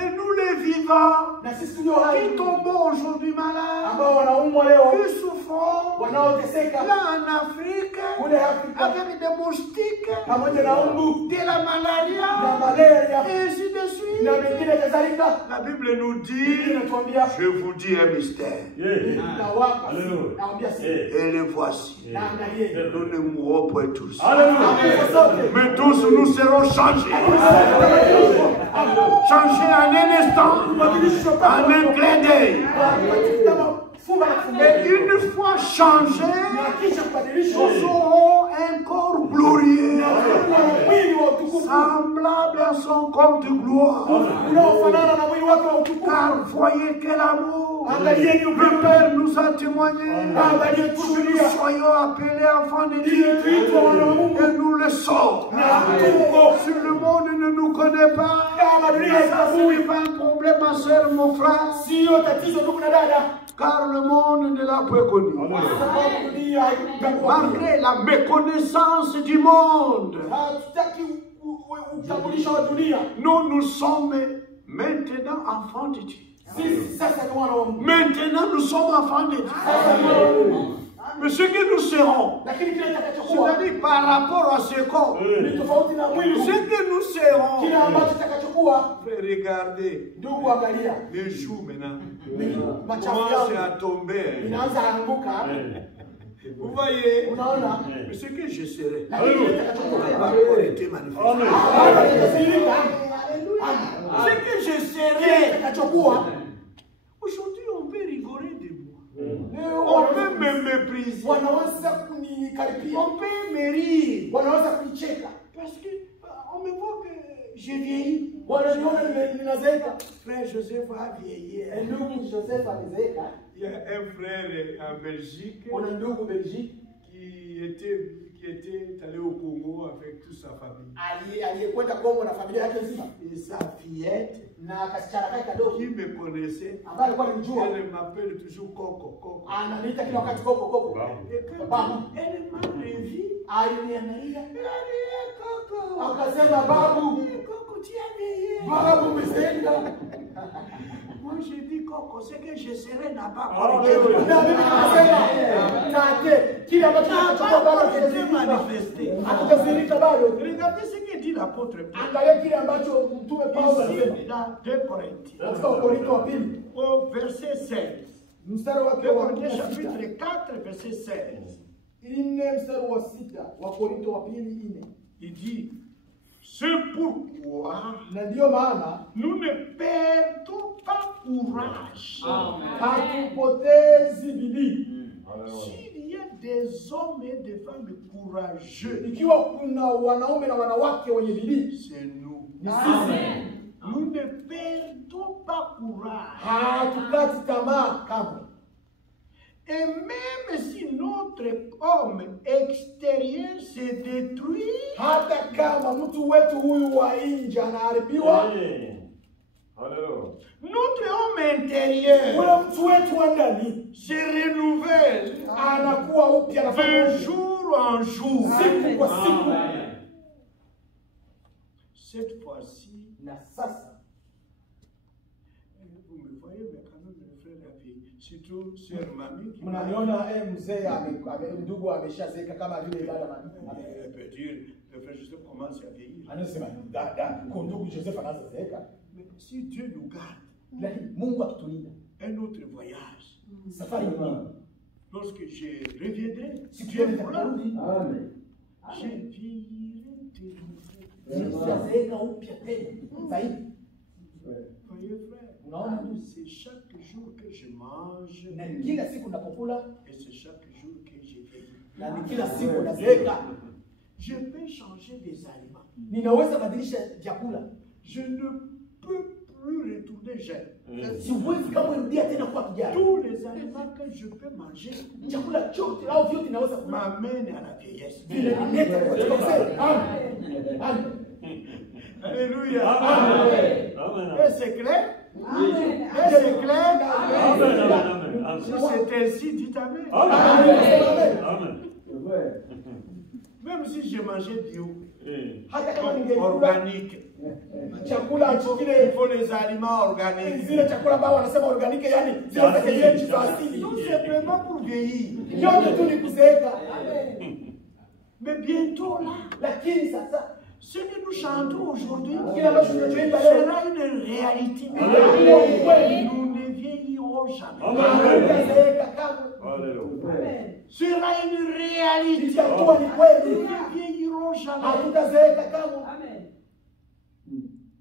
Et nous les vivants, Na sisi tulio hai qui tombons aujourd'hui malades, ambao wanaumwa leo, qui souffrons, wanaoteseka là en Afrique, kule Afrika avec des moustiques, pamoja na umbu de la na malaria, malaria et ainsi de suite. na mengine kadhalika. La Bible nous dit, Inatuambia je vous dis un mystère, nawapa Alléluia. naambia si et le voici. na angalie Nous ne mourrons point tous, sote mais tous nous serons changés. Changés en un instant, en un clin d'œil. Et une fois changés, nous aurons un corps glorieux, semblable à son corps de gloire. Car voyez quel amour le Père nous a témoigné. Que nous soyons appelés enfants de Dieu et nous le sommes. Si le monde ne nous connaît pas, ça n'est pas un problème, ma soeur, mon frère. Car le monde ne l'a pas connu. Malgré la méconnaissance du monde, nous, nous sommes maintenant enfants de Dieu. Maintenant, nous sommes enfants de Dieu. Mais ce que nous serons, c'est-à-dire par rapport à ce corps, ce que nous serons, regardez, les jours maintenant commencent à tomber. Vous voyez, mais ce que je serai, par rapport était manifesté. Ce que je serai, aujourd'hui on peut rigoler de moi. On peut me mépriser. On peut me rire. Parce qu'on me voit que j'ai vieilli. Frère Joseph a vieilli. Il y a un frère en Belgique qui était allé au Congo avec toute sa famille. Et sa fillette qui me connaissait, elle m'appelle toujours Coco. Et quand elle m'a revu, elle a dit Coco, tu as vieilli. Moi j'ai dit Coco, c'est que je serai là-bas. Manifesté. Regardez ce que dit l'apôtre Paul. Ici, dans 2 Corinthiens, au verset 16. 2 Corinthiens chapitre 4, verset 16. Il dit, c'est pourquoi nous ne perdons pas courage. S'il y a des hommes et des femmes courageux, c'est nous. Nous ne perdons pas courage. Et même si notre homme extérieur se détruit, notre homme intérieur se renouvelle de jour en jour. Cette fois-ci, vous me voyez, mais quand même, le frère a vieilli. Surtout sur mamie qui peut dire, le frère Joseph commence à vieillir. Mais si Dieu nous garde, un autre voyage, lorsque je reviendrai, Dieu voudra, je vieillirai de nouveau. Voyez frère, c'est chaque jour que je mange et c'est chaque jour que je vieillis. Je peux changer des aliments. Je ne peux plus retourner jeune. Tous les aliments que je peux manger m'amènent à la vieillesse. Alléluia. Amen. Et c'est clair? Amen. Et c'est clair? Amen. Si c'est ainsi, dites Amen. Amen. Mais même si je mangeais bio, hata kama ningekula organique, chakula il kile faut les aliments organiques. zile chakula ambao wanasema organique, yani zile za kienyeji za asili, Tout simplement pour vieillir. yote tu ni kuzeeka. Mais bientôt là, Lakini sasa ce que nous chantons aujourd'hui kile ambacho tunachoimba leo sera une réalité. Amen. Nous ne vieillirons jamais. hatazeeka kamwe, Alléluia. Sera une réalité. itakuwa ni Nous kweli, ne vieillirons jamais. hatutazeeka kamwe,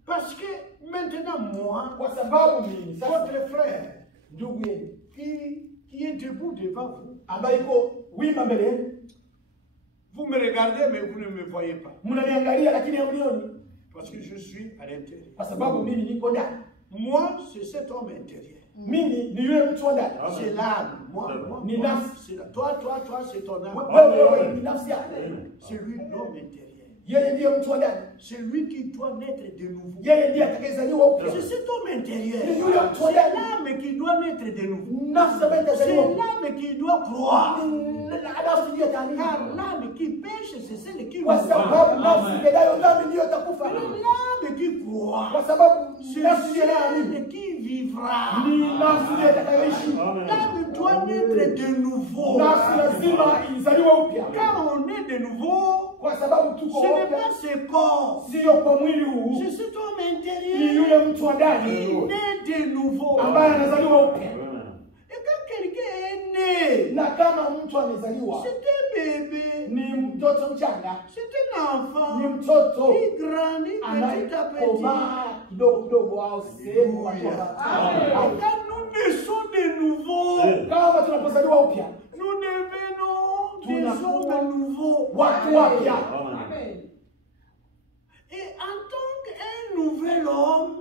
Parce que maintenant, moi, kwa sababu mimi sasa votre frère, ndugu yenu qui est debout devant vous, ambaye iko wima mbele yenu, vous me regardez, mais vous ne me voyez pas. mnaniangalia lakini hamnioni, Parce que je suis à l'intérieur. kwa sababu mimi niko ndani. Moi, c'est cet homme intérieur. Mimi ni yule mtu wa ndani. C'est l'âme. Moi, Ni nafsi. c'est la... Toi, c'est ton âme. Wewe ni nafsi yako. C'est lui l'homme intérieur. Yeye ndiye mtu wa ndani. C'est lui qui doit naître de nouveau. Yeye ndiye atakayezaliwa upya. C'est cet homme intérieur. Ni yule mtu wa C'est ndani. l'âme qui doit naître de nouveau. Nafsi ambayo C'est itazaliwa upya. l'âme qui doit croire. Nafsi ndiyo itaamini. Car l'âme qui pêche, c'est celle qui Kwa croit. sababu nafsi itedayo dhambi ndiyo itakufa. L'âme qui croit, Kwa sababu c'est nafsi ndiyo inaamini. celle qui vivra. Ni nafsi ndiyo itakayoishi. L'âme doit naître de nouveau. Nafsi lazima izaliwe upya. Quand on est de nouveau, Kwa sababu tuko ce n'est upya. pas ce corps, Sio kwa mwili huu. c'est cet homme Ni intérieur yule mtu wa qui ndani naît de nouveau. ambaye anazaliwa upya. Et quand quelqu'un est né, Na kama mtu amezaliwa c'est un bébé, ni mtoto mchanga, c'est un enfant ni mtoto qui grandit petit à petit. anayekomaa kidogo kidogo au sehemu kwa Et hatua. quand nous naissons de nouveau, Kama tunapozaliwa upya, nous devenons des hommes nouveaux. watu wapya. Et en tant qu'un nouvel homme,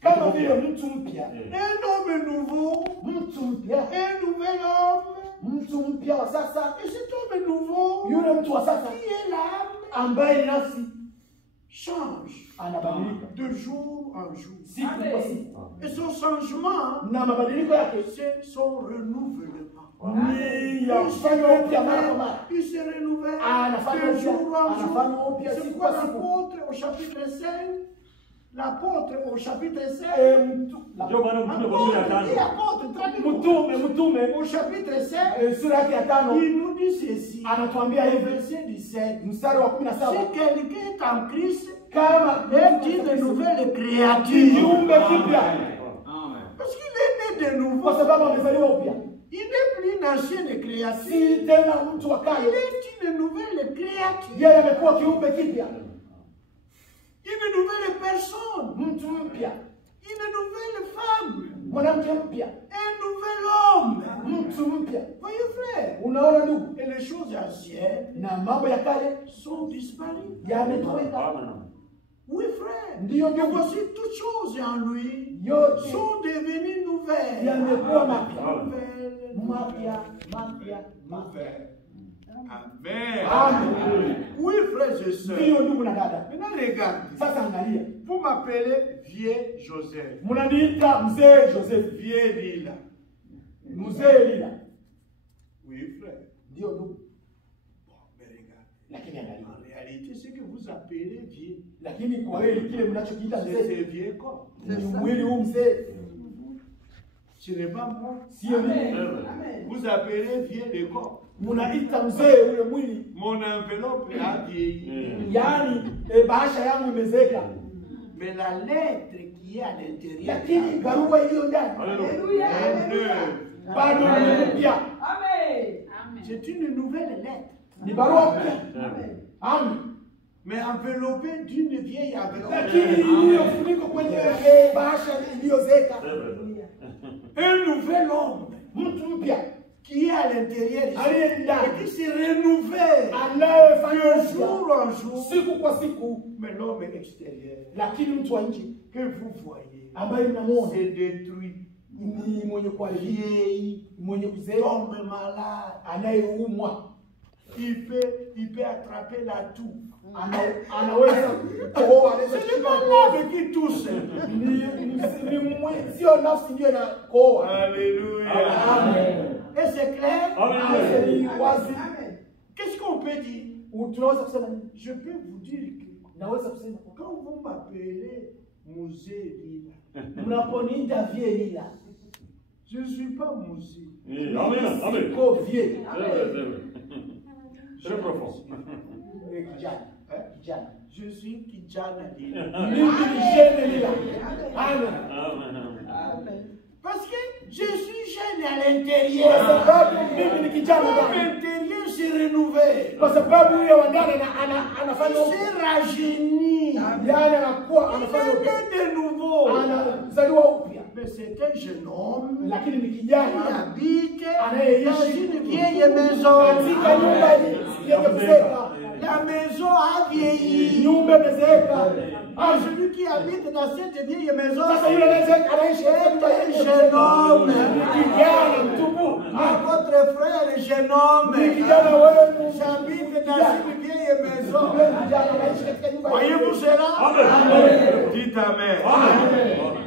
Kama vile mtu mpya, un homme nouveau, mtu mpya, un nouvel homme, mtu mpya wa sasa, et cet homme nouveau, yule mtu wa sasa qui est l'âme, ambaye ni nafsi change anabadilika de jour en jour. siku kwa siku, Et son changement, na mabadiliko yake c'est son renouvellement. ni ya kufanywa upya mara kwa mara. Il se renouvelle Anafanywa de upya, jour en anafanywa jour. upya C'est siku quoi kwa siku. l'apôtre au chapitre 5? L'apôtre au chapitre 5. Ndio maana mtume kwa sura ya tano. Mtume Au chapitre 5, sura yake ya 5 il nous dit ceci. anatuambia Au hivi, verset 17. mstari wa 17, Si quelqu'un est en Christ, kama est une nouvelle ni créature. kiumbe kipya, Parce qu'il est né de nouveau. kwa sababu amezaliwa upya, Il n'est plus une ancienne créature. si tena mtu wa Il kale, est une nouvelle créature. yeye amekuwa kiumbe kipya, Une nouvelle personne. mtu mpya, Une nouvelle femme. mwanamke mpya, Un nouvel homme. mtu mpya. Voyez frère. Unaona ndugu, Et les choses anciennes na mambo ya kale sont disparues. yametoweka. Oui frère. Ndiyo Et ndugu, voici toutes choses en lui yote sont devenues nouvelles. yamekuwa mapya, Nouvelles. mapya, mapya, mapya. Nouvelles. Amen. Amen. Oui frères et sœurs. Ndiyo ndugu na dada, Maintenant regardez. sasa angalia, Vous m'appelez Vieux Joseph. mnaniita mzee Joseph, Vieux Lila. mzee Lila. Oui frère. Ndiyo ndugu, Bon, mais regardez. lakini angalia, En réalité, ce que vous appelez vieux, lakini kwa kweli kile mnachokiita c'est mzee ce vieux corps. ni mwili huu mzee, Ce n'est pas moi. sio mimi. Vous appelez vieux le corps. Mnaita mzee ule mwili, Mon enveloppe a vieilli. yaani bahasha yangu imezeeka, Mais la lettre qui est à l'intérieur, lakini barua iliyo ndani est neuve. bado ni mpya, C'est une nouvelle lettre. ni barua mpya. Amen. Mais enveloppée d'une vieille Lakini enveloppe. iliyofunikwa kwenye bahasha iliyozeeka, Un nouvel homme mtu mpya qui est à l'intérieur ici, aliye et ndani qui se renouvelle anayefanya de jour upya en jour. siku kwa siku, Mais l'homme extérieur lakini mtu wa nje que vous voyez ambaye mnamuona c'est détruit, ni mwenye kuharibika, vieilli, mwenye kuzeeka, tombe malade. anayeumwa, Il peut attraper la toux. anaweza kuoa, anaweza Ce n'est kushika pas kohoa. l'homme qui tousse. Sio nafsi ndiyo inakoa. Alléluia. Amen. Et c'est clair. Ni wazi. Qu'est-ce qu'on peut dire? Tunaweza kusema nini? Je peux vous dire que Naweza kusema quand vous m'appelez Musée Lila, mnaponiita vie Lila, je ne suis pas Musée. Amen. Amen. siko vie. C'est vrai, c'est vrai. Très profond. Kijana. Je suis Kijana Lila. Mimi ni jeune Lila. Amen. Amen. Parce que je suis jeune à Kwa l'intérieur. sababu mimi ni kijana Mon ndani. intérieur s'est rénové. Kwa sababu yule wa ndani anafanya Il s'est rajeuni. yani anakuwa Il anafanya upya. est de nouveau. Anazaliwa upya. Mais c'est un jeune homme Lakini ni qui kijana habite anayeishi dans une vieille maison. katika nyumba yenye kuzeeka. La maison a vieilli. Nyumba imezeeka. Ah, celui qui habite dans cette vieille maison, Sasa yule anaishi katika nyumba c'est un yenye jeune homme. kijana mtupu. Ah, votre frère, jeune homme, Ni kijana wenu. j'habite dans une vieille maison. Kijana anaishi katika nyumba Voyez-vous cela? Amen. Dites Amen. Amen.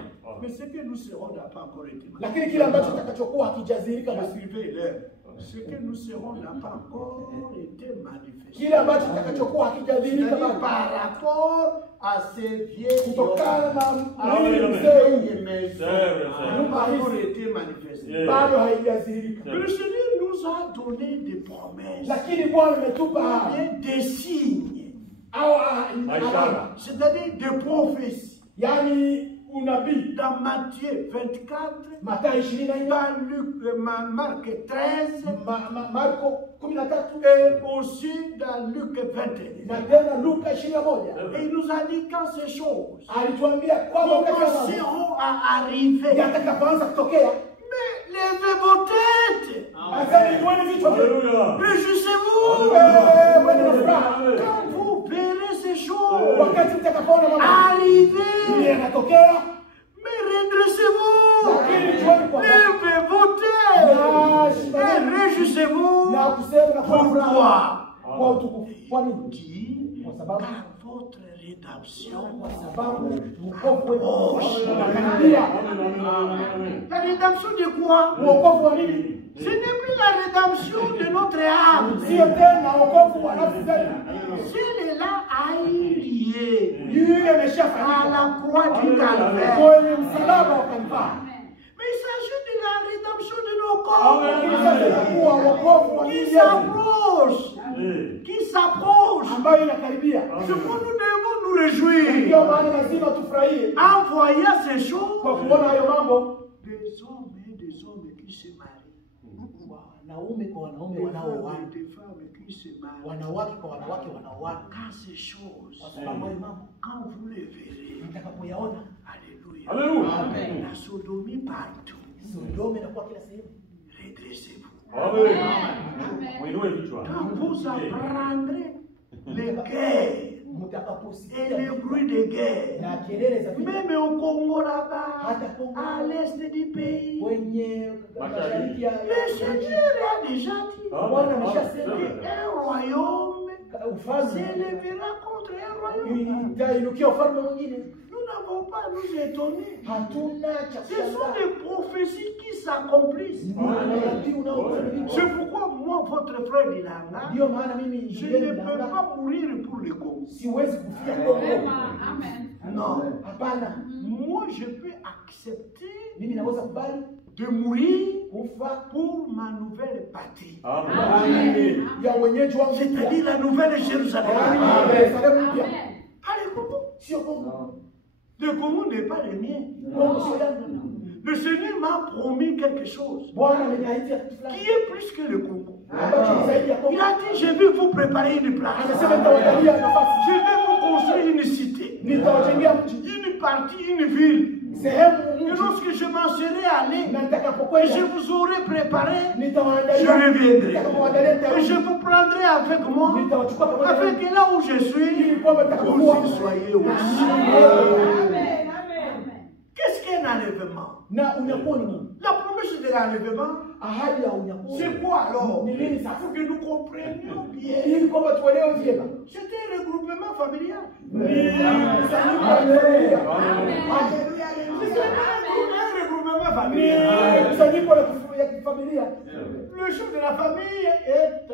Mais ce que nous serons n'a pas encore été manifesté. lakini kile ambacho kitakachokuwa hakijazirika basi Suivez-le. Ce que nous serons n'a pas encore été manifesté. kile ambacho kitakachokuwa hakijazirika C'est-à-dire basi par rapport à ces vieilles kutokana na à mwili ces mzee huu vieilles maisons C'est vrai, c'est n'a vrai. pas encore été manifesté. Yeah. bado haijazirika, Mais le Seigneur nous a donné des promesses, lakini Bwana ametupa des signes, alama, c'est-à-dire des prophéties. yani unabii. Dans Matthieu 24, Mathayo 24, dans Marc 13, Marko 13 et aussi dans Luc 21. na tena Luka 21. Et il nous a dit quand ces choses Alituambia kwamba wakati mambo commenceront à arriver, yatakapoanza kutokea, mais levez vos têtes, asema inueni vichwa vyenu, Alléluia. réjouissez-vous. wende na furaha Quand vous verrez ces choses wakati mtakapoona mambo arriver, yanatokea, mais redressez-vous, lakini jueni kwa levez vos têtes et réjouissez-vous. na kusema na kwa furaha Pourquoi? kwa utukufu. Kwa nini? Dit, Kwa sababu car votre rédemption, kwa sababu wokovu wenu unakaribia. la rédemption de quoi? Wokovu wa nini? Ce n'est plus la rédemption de notre âme. Sio tena wokovu wa nafsi zetu. Celle-là a eu lieu Yule à ameshafanyika la croix du Calvaire. kwenye msalaba wa Kalvari. Mais il s'agit de la rédemption de nos corps Lakini sasa inakuwa wokovu wa qui nafsi yetu s'approche, qui s'approche. ambayo inakaribia. C'est pourquoi nous devons nous réjouir Ndio maana lazima tufurahie en voyant ces choses. kwa kuona hayo mambo. Des hommes et des hommes qui se marient. Wanaume kwa wanaume Des wanaoana, femmes et des femmes qui se marient. wanawake kwa wanawake wanaoana. Quand ces choses, Kwa sababu hayo mambo quand vous les verrez, mtakapoyaona, alléluia, Alléluia. la sodomie partout, Sodoma inakuwa kila sehemu. redressez-vous. Amen. Muinue vichwa. Quand vous apprendrez les guerres et Mtakaposikia les bruits de guerre, na kelele za vita même au Congo là-bas, hata Kongo à l'est du pays, kwenye mashariki ya le Seigneur a déjà dit Bwana ameshasema un royaume ufalme s'élèvera contre un royaume. itainukia ufalme mwingine. Nous n'avons pas à nous étonner. Hatuna cha Ce sont kushangaa. des prophéties qui s'accomplissent. Ni unabii unaotimilika. C'est pourquoi moi, votre frère Dilanga, Ndio maana mimi je Julienne ne peux Ndanga pas mourir pour le Congo. siwezi kufia Kongo. Amen. Non. Hapana, Moi, je peux accepter mimi naweza kubali de mourir kufa pour ma nouvelle patrie. Amen. ya wenyeji wangu mpya. C'est-à-dire la nouvelle Jérusalem. Yaani Yerusalemu mpya. Ah, le Congo. Sio Kongo. Le Congo n'est pas le mien. Kongo sio yangu. Le Seigneur m'a promis quelque chose Bwana ameniahidi kitu qui fulani est plus que le Congo. ambacho ni zaidi ya Il Kongo. a dit, je vais vous préparer une place. Anasema nitawaandalia nafasi. Je vais vous construire une cité, Nitawajengea mji, une partie, une ville. sehemu Et mji, lorsque je m'en serai allé, na et je nitakapokwenda vous aurai préparé, je nitawaandalia, reviendrai. nitakapowaandalia Et je nitarudi, vous prendrai avec moi, nitawachukua pamoja afin nami, que là où je suis, ili kwamba nitakapokuwa vous y soyez aussi. Amen. Amen. Qu'est-ce qu'un enlèvement? na unyakuo ni nini? La promesse de l'enlèvement, Ahadi ya unyakuo c'est quoi alors? ni nini Il sasa? faut que nous comprenions bien. Ili kwamba tuelewe vyema. C'était un regroupement familial. Ni mkusanyiko wa familia. Alléluia, alléluia. C'est un regroupement Ni familial. mkusanyiko ya kifamilia. Le chef de la famille est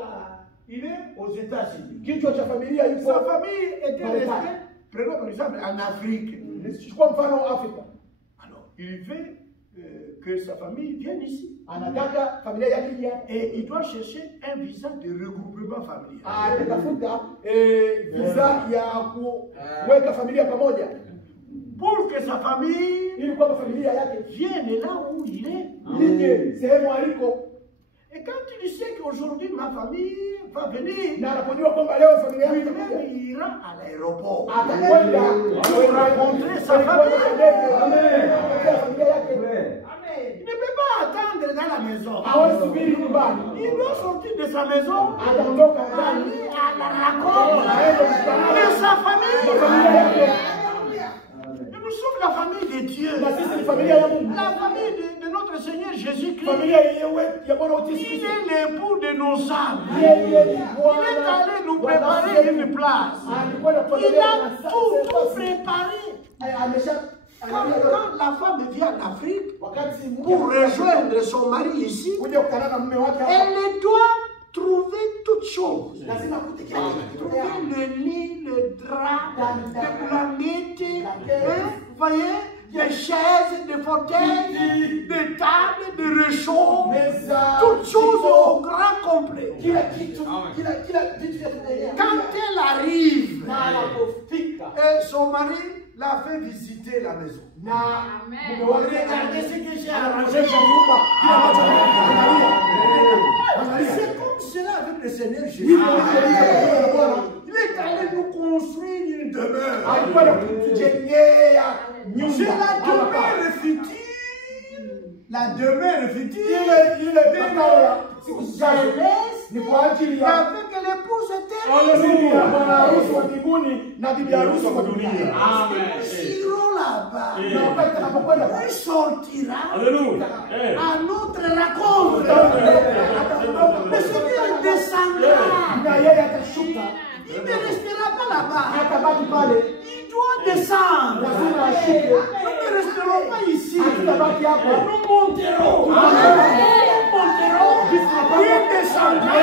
il est aux États-Unis. Kichwa cha familia yupo Sa famille était Marekani. restée, prenons par exemple, en Afrique. Chukua mfano Afrika. Alors, il veut que sa famille vienne ici. Anataka familia yake ije Et il doit chercher un visa de regroupement familial. anatafuta visa ya kuweka familia pamoja Pour que sa famille ili kwamba familia yake vienne là où il est. ije sehemu aliko, Et quand il sait qu'aujourd'hui ma famille va venir, na anapojua kwamba leo familia yake lui-même itakuja, il ira à l'aéroport. atakwenda Pour rencontrer sa famille. familia yake. Il ne peut pas attendre dans la maison. Hawezi subiri nyumbani, Il doit sortir de sa maison, ataondoka ndani aller à la rencontre de sa famille. familia yake, Et nous sommes la famille de Dieu. na sisi ni familia ya Mungu, La famille de notre Seigneur Jésus-Christ. familia ya Bwana wetu Yesu Il Kristo. est l'époux de nos âmes. Yeye ni Il est Bwana allé nous wa préparer nafsi une place. alikwenda Il kuandalia a nafasi. tout préparé. Amesha Quand la femme vient en Afrique wakati pour rejoindre son mari ici, kuja kukutana na mume wake hapa, elle doit trouver toutes choses. lazima akute kila kitu. Trouver le lit, le drap, les blanquettes, hein, vous voyez, des chaises, des fauteuils, des tables, des réchauds, Meza, toutes choses jiko, au grand complet. kila kitu, kila vitu vya kutengeneza. Quand elle arrive, Na anapofika et son mari l'a fait visiter la maison. na mume wake Regardez ce que j'ai arrangé. anaonyesha nyumba kila ambacho anaangalia. C'est comme cela avec le Seigneur Jésus. Hivyo ndivyo Bwana Il est allé nous construire une demeure. alikwenda kutujengea nyumba. C'est la hapa. demeure future. La demeure future. Ile makao ya siku zijazo ni kwa ajili ya Avec l'épouse bibi ya éternelle. bwana harusi wa mbinguni na bibi harusi wa dunia. Nous irons là-bas. Na wakati atakapokwenda Il sortira Alléluia. à notre rencontre. Le Seigneur descendra. na yeye atashuka, Il ne restera pas là-bas. atabaki pale, Il doit descendre. lazima ashuke, Nous ne resterons pas ici. hatutabaki hapa. Nous monterons. Nous monterons. Il descendra. Et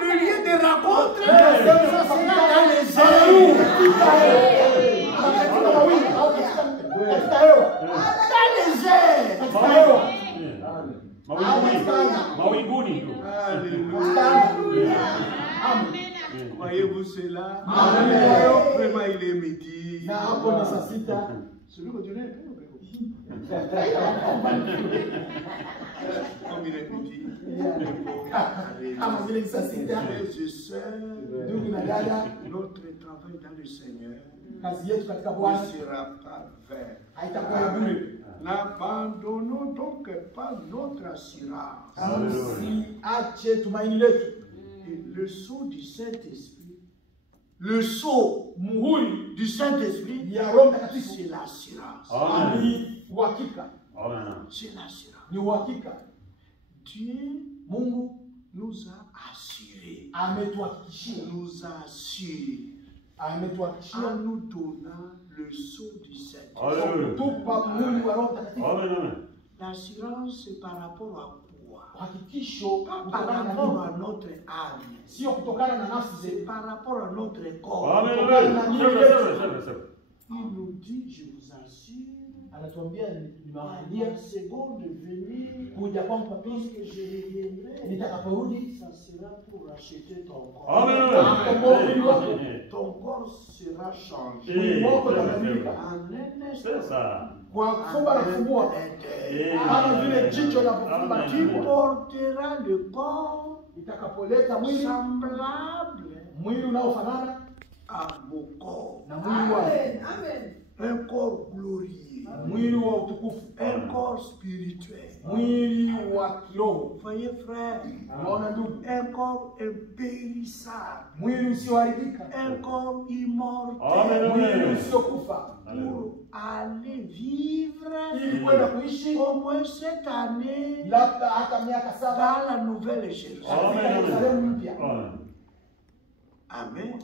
le lieu de rencontre, ça sera dans les airs. Katika mawingu au katika hewa, Dans les airs. katika hewa, Mawinguni. Voyez-vous cela? Amen. Vraiment, il est midi. na hapo ni saa sita. Celui que Dieu est comme il est midi. Kama vile ni saa sita, Frères et sœurs, ndugu na dada, notre travail dans le Seigneur kazi yetu katika ne Bwana sera pas vain. haitakuwa ya bure. N'abandonnons donc pas notre assurance. Tusiache tumaini letu. Et le sceau du Saint-Esprit, le sceau Muhuri du Saint-Esprit, ya Roho Mtakatifu c'est l'assurance. Amen. ni uhakika, Amen. C'est l'assurance. ni uhakika. Dieu Mungu nous a assurés, ametuhakikishia, nous a assurés en ametuhakikishia nous donnant le sceau du Saint-Esprit. Alléluia. kutupa Mungu wa Roho Mtakatifu. Amen. Amen. L'assurance, c'est par rapport à quoi? Hakikisho Pas par kutokana na rapport nini? à notre âme, Sio kutokana na nafsi c'est zetu, par rapport à notre corps. Amen. Amen. C'est vrai, c'est vrai, c'est vrai, c'est vrai. Il nous dit, je vous assure, anatuambia à nimewaambia la seconde venue, kuja kwangu kwa pili, lorsque je reviendrai, nitakaporudi ça sera pour racheter ton corps. Amen. Amen. Ton corps sera changé. Eh, wako c'est vrai, utabadilika En un c'est instant. ça. kwa kufumba na kufungua, Eh, kama vile jicho linapofumba Amen. Tu jicho, porteras le corps itakapoleta mwili semblable unaofanana à mon corps. na mwili wa Un corps glorieux. mwili wa utukufu, Un corps spirituel. mwili wa kiroho. Vous voyez, frère, Unaona ndugu, un corps impérissable. mwili usioharibika, Un corps immortel. Amen. mwili usiokufa, Pour aller vivre ili kwenda kuishi au moins cette année labda hata miaka 7 dans la Nouvelle Jérusalem. Amen. Yerusalemu mpya. Amen. Amen.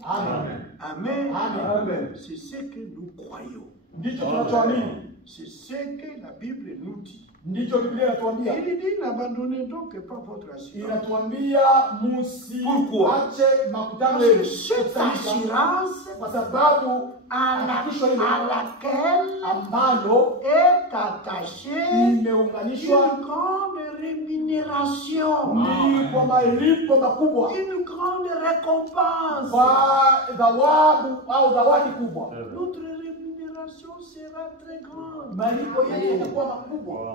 Amen. Amen. Amen. C'est ce que nous croyons. Ndicho tunachoamini, C'est ce que la Bible nous dit. Ndicho Biblia inatuambia. Il dit n'abandonnez donc pas votre assurance. Inatuambia Pourquoi? musiache makutano Parce que yenu. cette assurance Kwa sababu à laquelle ambalo est attachée imeunganishwa une grande rémunération, ni kwa malipo makubwa, une grande récompense. kwa thawabu au zawadi kubwa. Notre rémunération sera très grande. Malipo yetu yatakuwa makubwa.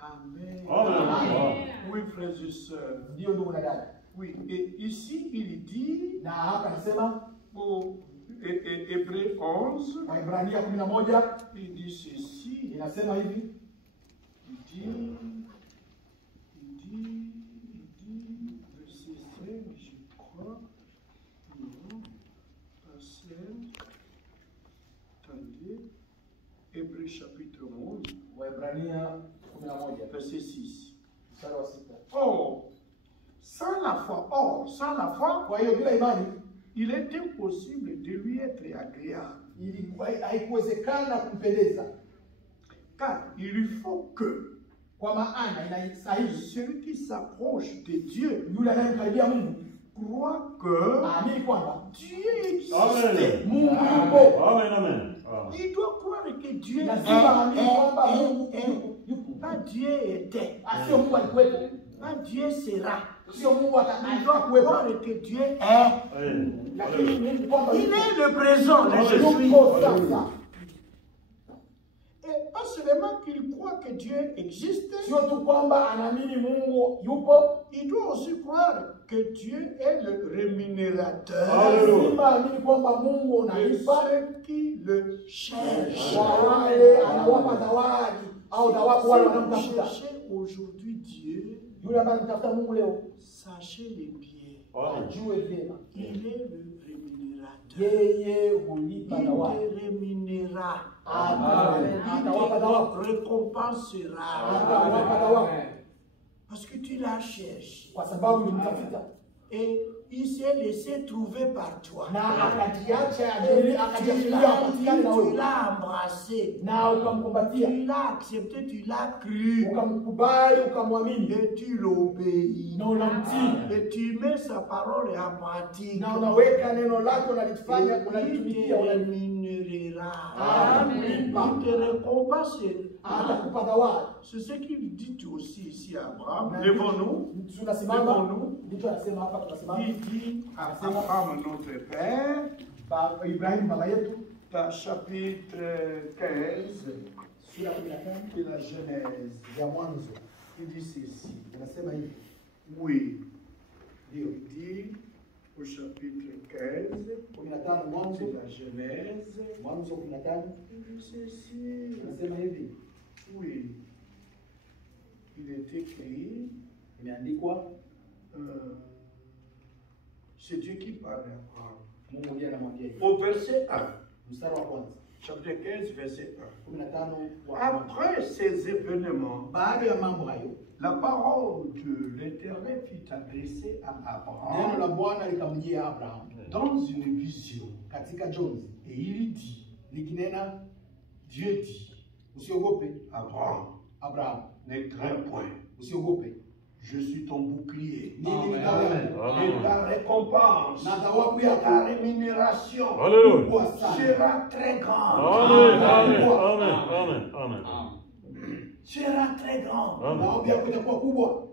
Amen. Amen. Oui, frères et sœurs. Ndio ndugu na dada. Oui, et ici il dit Na hapa nasema au Hébreux 11, Waebrania 11 il dit ceci. inasema hivi. Il dit, verset 5, je crois, non, pas 5, attendez, Hébreux chapitre 11, Waebrania 11 verset 6. mstari wa 6. Or, sans la foi, Kwa hiyo bila imani il est impossible de lui être agréable. ilikuwa haikuwezekana kumpendeza, Car il lui faut que kwa maana inastahili celui qui s'approche de Dieu yule anayemkaribia Mungu croit que aamini kwamba Dieu existe. Amen. Mungu yupo. Amen, amen. Il doit croire que Dieu Lazima aamini kwamba Mungu est. yupo. Pas Dieu était, Sio Mungu alikuwepo, pas Dieu sera. sio Mungu Il doit atakuwepo, croire que Dieu est. Amen. lakini ni kwamba Il est le présent, le je suis. yupo sasa. Et pas seulement qu'il croit que Dieu existe, Sio tu kwamba anaamini Mungu yupo, il doit aussi croire que Dieu est le rémunérateur Alléluia. lazima aamini kwamba Mungu de analipa ceux qui le cherchent. kwa wale anawapa zawadi au thawabu wale Si vous wanamtafuta. cherchez aujourd'hui Dieu, Yule ambaye anamtafuta Mungu leo sachez-le bien, Amen. ajue vyema il est le rémunérateur. yeye hulipa Il thawabu, te rémunérera. atawapa Il thawabu, te récompensera. atawapa thawabu Parce que tu l'as cherché. kwa sababu ulimtafuta Et il s'est laissé trouver par toi. na akajiacha Tu akajiachilia kutikana na wewe l'as embrassé. na ukamkumbatia, Tu l'as accepté, tu l'as cru. ukamkubali, ukamwamini Et tu l'obéis. na unamtii Et tu mets sa parole en pratique. na unaweka neno lako, Et unalifanya, il te unalitumikia, rémunérera. atakulipa, Il te récompensera. atakupa thawabu. C'est ce qu'il dit aussi ici à Abraham. Na Levons-nous. tunasimama, Levons-nous. ndicho anasema hapa, tunasimama. Il dit à Abraham notre Père, Ibrahimu baba yetu, dans chapitre 15 sura 15 de la Genèse, ya Mwanzo, il dit ceci. anasema hivi. Oui, Ndio il dit au chapitre 15 15 Mwanzo, de la Genèse, Mwanzo 15 il dit ceci. anasema hivi, Oui, il est écrit, imeandikwa, c'est Dieu qui parle à Abraham. Mungu ndiye anamwambia hivi. Au verset 1, Mstari wa kwanza, chapitre 15, verset 1. 15 wa kwanza. Après ces événements, Baada ya mambo hayo, la parole de l'Éternel fut adressée à neno Abraham la Bwana likamjia Abraham dans une vision. katika jonzi Et il dit, likinena, Dieu dit, usiogope Abraham, Abraham, ne crains point, usiogope, je suis ton bouclier. mimi ni ngao yako Et ta récompense, na thawabu ta yako rémunération Alléluia. kubwa sana, sera très grande. Amen. Amen. Amen. Amen. Amen. Sera très grand. Amen. thawabu yako itakuwa kubwa,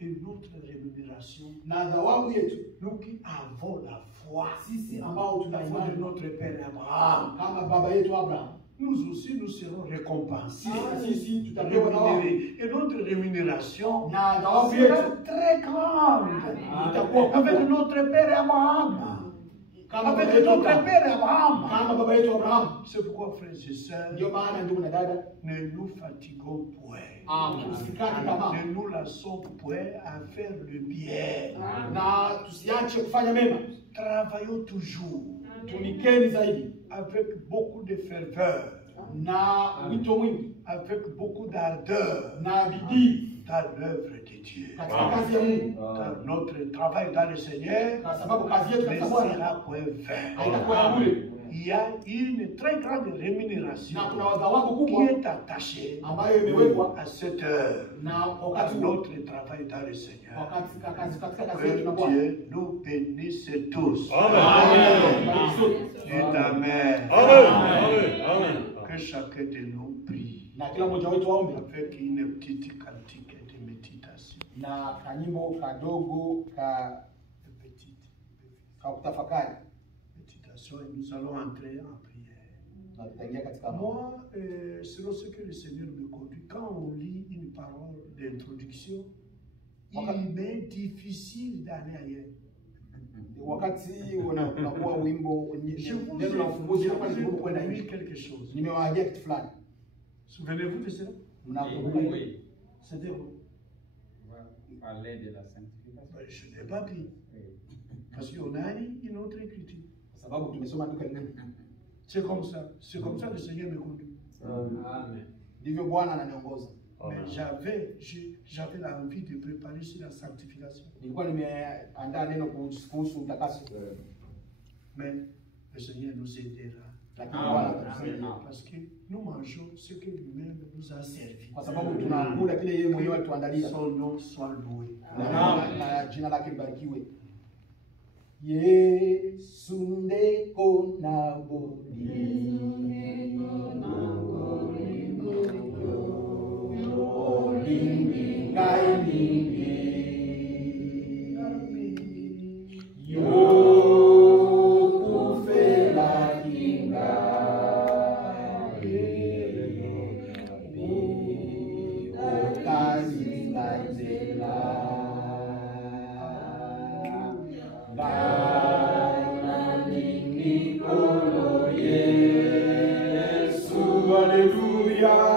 Et notre rémunération, na thawabu yetu nous qui avons la foi, sisi ambao tuna la foi de imani notre Père Abraham, kama baba yetu Abraham, nous aussi nous serons récompensés, sisi tutapewa thawabu rémunérés. Et notre rémunération na thawabu sera yetu très grande. itakuwa Avec kubwa notre Père Abraham. kama baba Avec yetu notre Abraham, Père Abraham. kama baba yetu Abraham. C'est pourquoi, frères et sœurs, Ndio maana ndugu na dada, ne nous fatiguons point. tusikate tamaa Ne nous lassons point à faire le bien. na tusiache kufanya mema, Travaillons toujours tunikeni zaidi avec beaucoup de ferveur, na wito mwingi avec beaucoup d'ardeur na bidii dans l'œuvre de Dieu. katika kazi ya Mungu, Car notre travail dans le Seigneur kwa sababu kazi yetu ne katika Bwana sera point vain. haitakuwa ya bure. il y a une très grande rémunération na kuna thawabu qui kubwa est attachée ambayo imewekwa à cette heure, na à wakati huo, notre travail dans le Seigneur. wakati katika kazi yetu na Que Bwana. Dieu nous bénisse tous. Amen. Dites Amen. Amen. Que chacun de nous prie Na kila mmoja wetu aombe avec une petite cantique de méditation. na kanyimbo kadogo ka kutafakari, Méditation, et nous allons entrer en prière. na tutaingia katika maombi. Moi, selon ce que le Seigneur me conduit, quand on lit une parole d'introduction, il m'est difficile d'aller ailleurs. Wakati unakuwa wimbo Je vous neno la ufunguzi kwa ai sababu kwenda promis nje, quelque chose. nimewaambia kitu fulani, Souvenez-vous de cela? mnakumbuka hiyo? C'était bon. Parler de la sanctification. Je n'ai pas pris. Parce qu'on a une autre écriture. Kwa sababu tumesoma andiko lingine. C'est comme ça. C'est comme ça que le Seigneur me conduit. Amen. Ndivyo Bwana ananiongoza. Mais j'avais l'envie de préparer sur la sanctification. Nilikuwa nimeandaa neno kuhusu utakaso, Mais le Seigneur nous aidera. lakini Bwana atatusaidia Parce que nous mangeons ce que lui-même nous a servi. kwa sababu tunakula kile yeye mwenyewe alituandalia. Son nom soit loué. Na jina lake libarikiwe. Yesu ndeko na bodi Hallelujah.